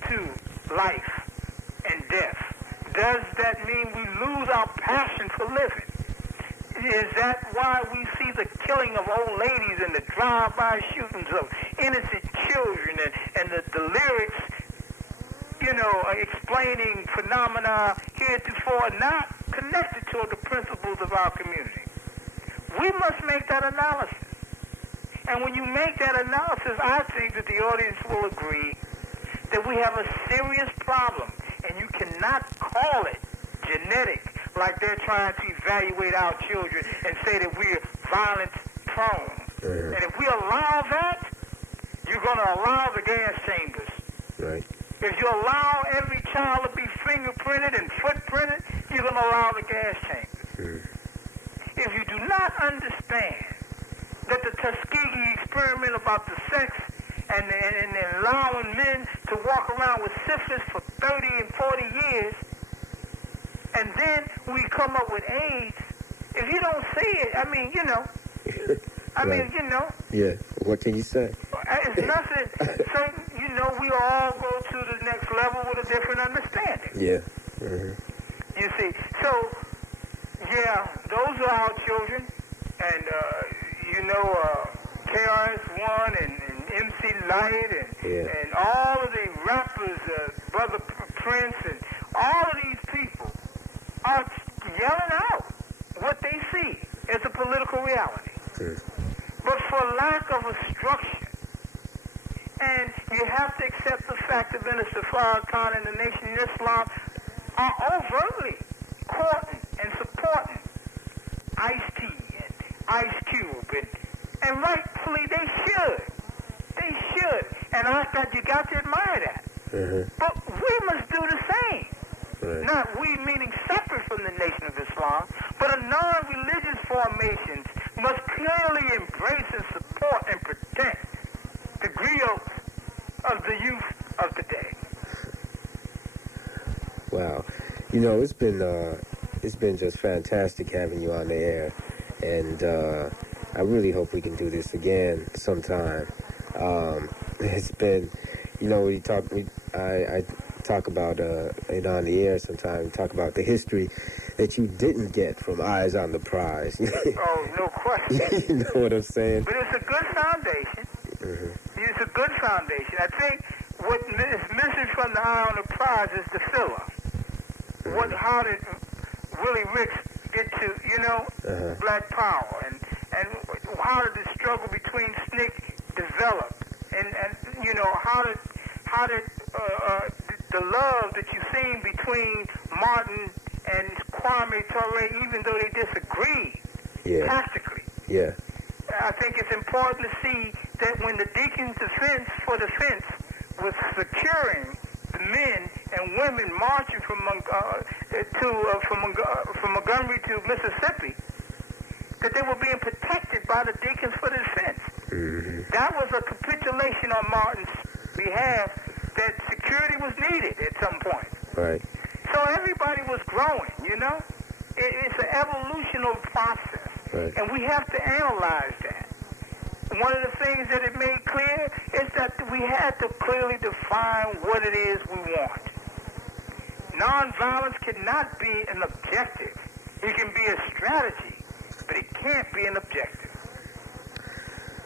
to life and death? Does that mean we lose our passion for living? Is that why we see the killing of old ladies and the drive-by shootings of innocent children and the lyrics, explaining phenomena heretofore not connected to the principles of our community? We must make that analysis. And when you make that analysis, I think that the audience will agree that we have a serious problem, and you cannot call it genetic, like they're trying to evaluate our children and say that we're violence prone. And if we allow that, you're going to allow the gas chambers. Right. If you allow every child to be fingerprinted and footprinted, you're going to allow the gas chambers. If you do not understand that the Tuskegee experiment about the sex and allowing men to walk around with syphilis for 30 and 40 years, and then we come up with AIDS, if you don't see it, Yeah, what can you say? It's nothing. So, we all go to the next level with a different understanding. Yeah. You see, so, those are our children, and, KRS-One and MC Light and all of the rappers, Brother Prince, and all of these people are yelling reality. But for lack of a structure, and you have to accept the fact that Minister Farrakhan and the Nation of Islam are overtly courting and supporting Ice-T and Ice Cube, and rightfully they should. They should. And I thought you got to admire that. But we must do the same. Not we meaning separate from the Nation of Islam, but a non-religious formations must clearly embrace and support and protect the griots of the youth of today. Wow. You know, it's been just fantastic having you on the air, and I really hope we can do this again sometime. It's been, you know, I talk about it on the air sometimes, talk about the history that you didn't get from Eyes on the Prize. Oh, no question. You know what I'm saying? But it's a good foundation. It's a good foundation. I think what is missing from the Eye on the Prize is the filler. How did Willie Ricks get to, you know, Black Power, and how did the struggle between SNCC develop, and you know, how did the love that you've seen between Martin and Kwame Ture, even though they disagreed tactically. Yeah. I think it's important to see that when the Deacon's Defense for Defense was securing the men and women marching from Montgomery to Mississippi, that they were being protected by the Deacons for Defense. That was a capitulation on Martin's behalf that security was needed at some point. Right. So everybody was growing, you know? It's an evolutional process. Right. And we have to analyze that. One of the things that it made clear is that we had to clearly define what it is we want. Nonviolence cannot be an objective. It can be a strategy, but it can't be an objective.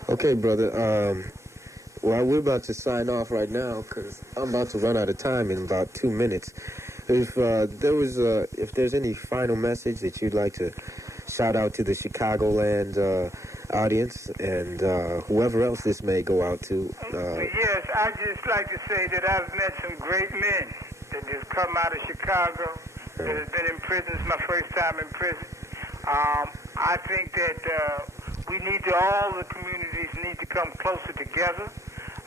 Okay, brother. Well, we're about to sign off right now because I'm about to run out of time in about 2 minutes. If there's any final message that you'd like to shout out to the Chicagoland audience and whoever else this may go out to. Yes, I'd just like to say that I've met some great men that just come out of Chicago that have been in prison. It's my first time in prison. I think that all the communities need to come closer together.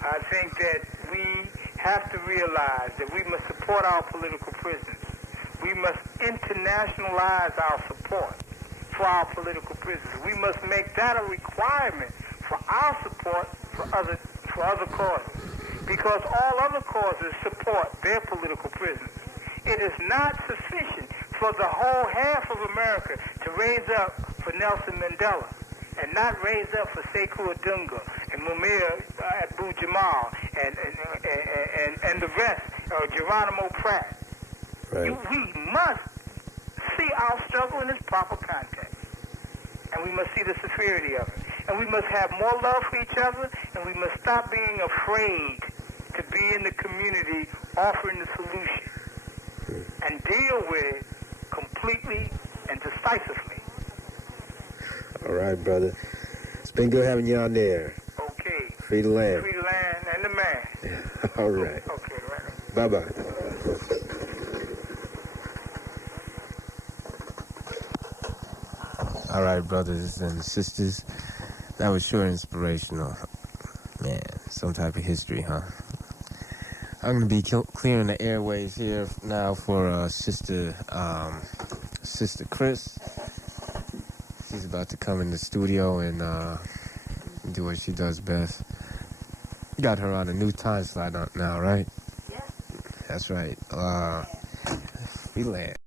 I think that we have to realize that we must support our political prisoners. We must internationalize our support for our political prisoners. We must make that a requirement for our support for other causes, because all other causes support their political prisoners. It is not sufficient for the whole half of America to raise up for Nelson Mandela and not raise up for Sekou Odunga and Mumia Abu-Jamal and the rest, Geronimo Pratt. Right. We must see our struggle in its proper context. And we must see the severity of it. And we must have more love for each other, and we must stop being afraid to be in the community offering the solution and deal with it completely and decisively. All right, brother. It's been good having you on there. Okay. Free the land. Free the land and the man. All right. Okay, right. Bye-bye. All right, brothers and sisters. That was sure inspirational. Man, some type of history, huh? I'm going to be clearing the airways here now for Sister Chris. She's about to come in the studio and do what she does best. You got her on a new time slot now, right? Yeah. That's right. We land.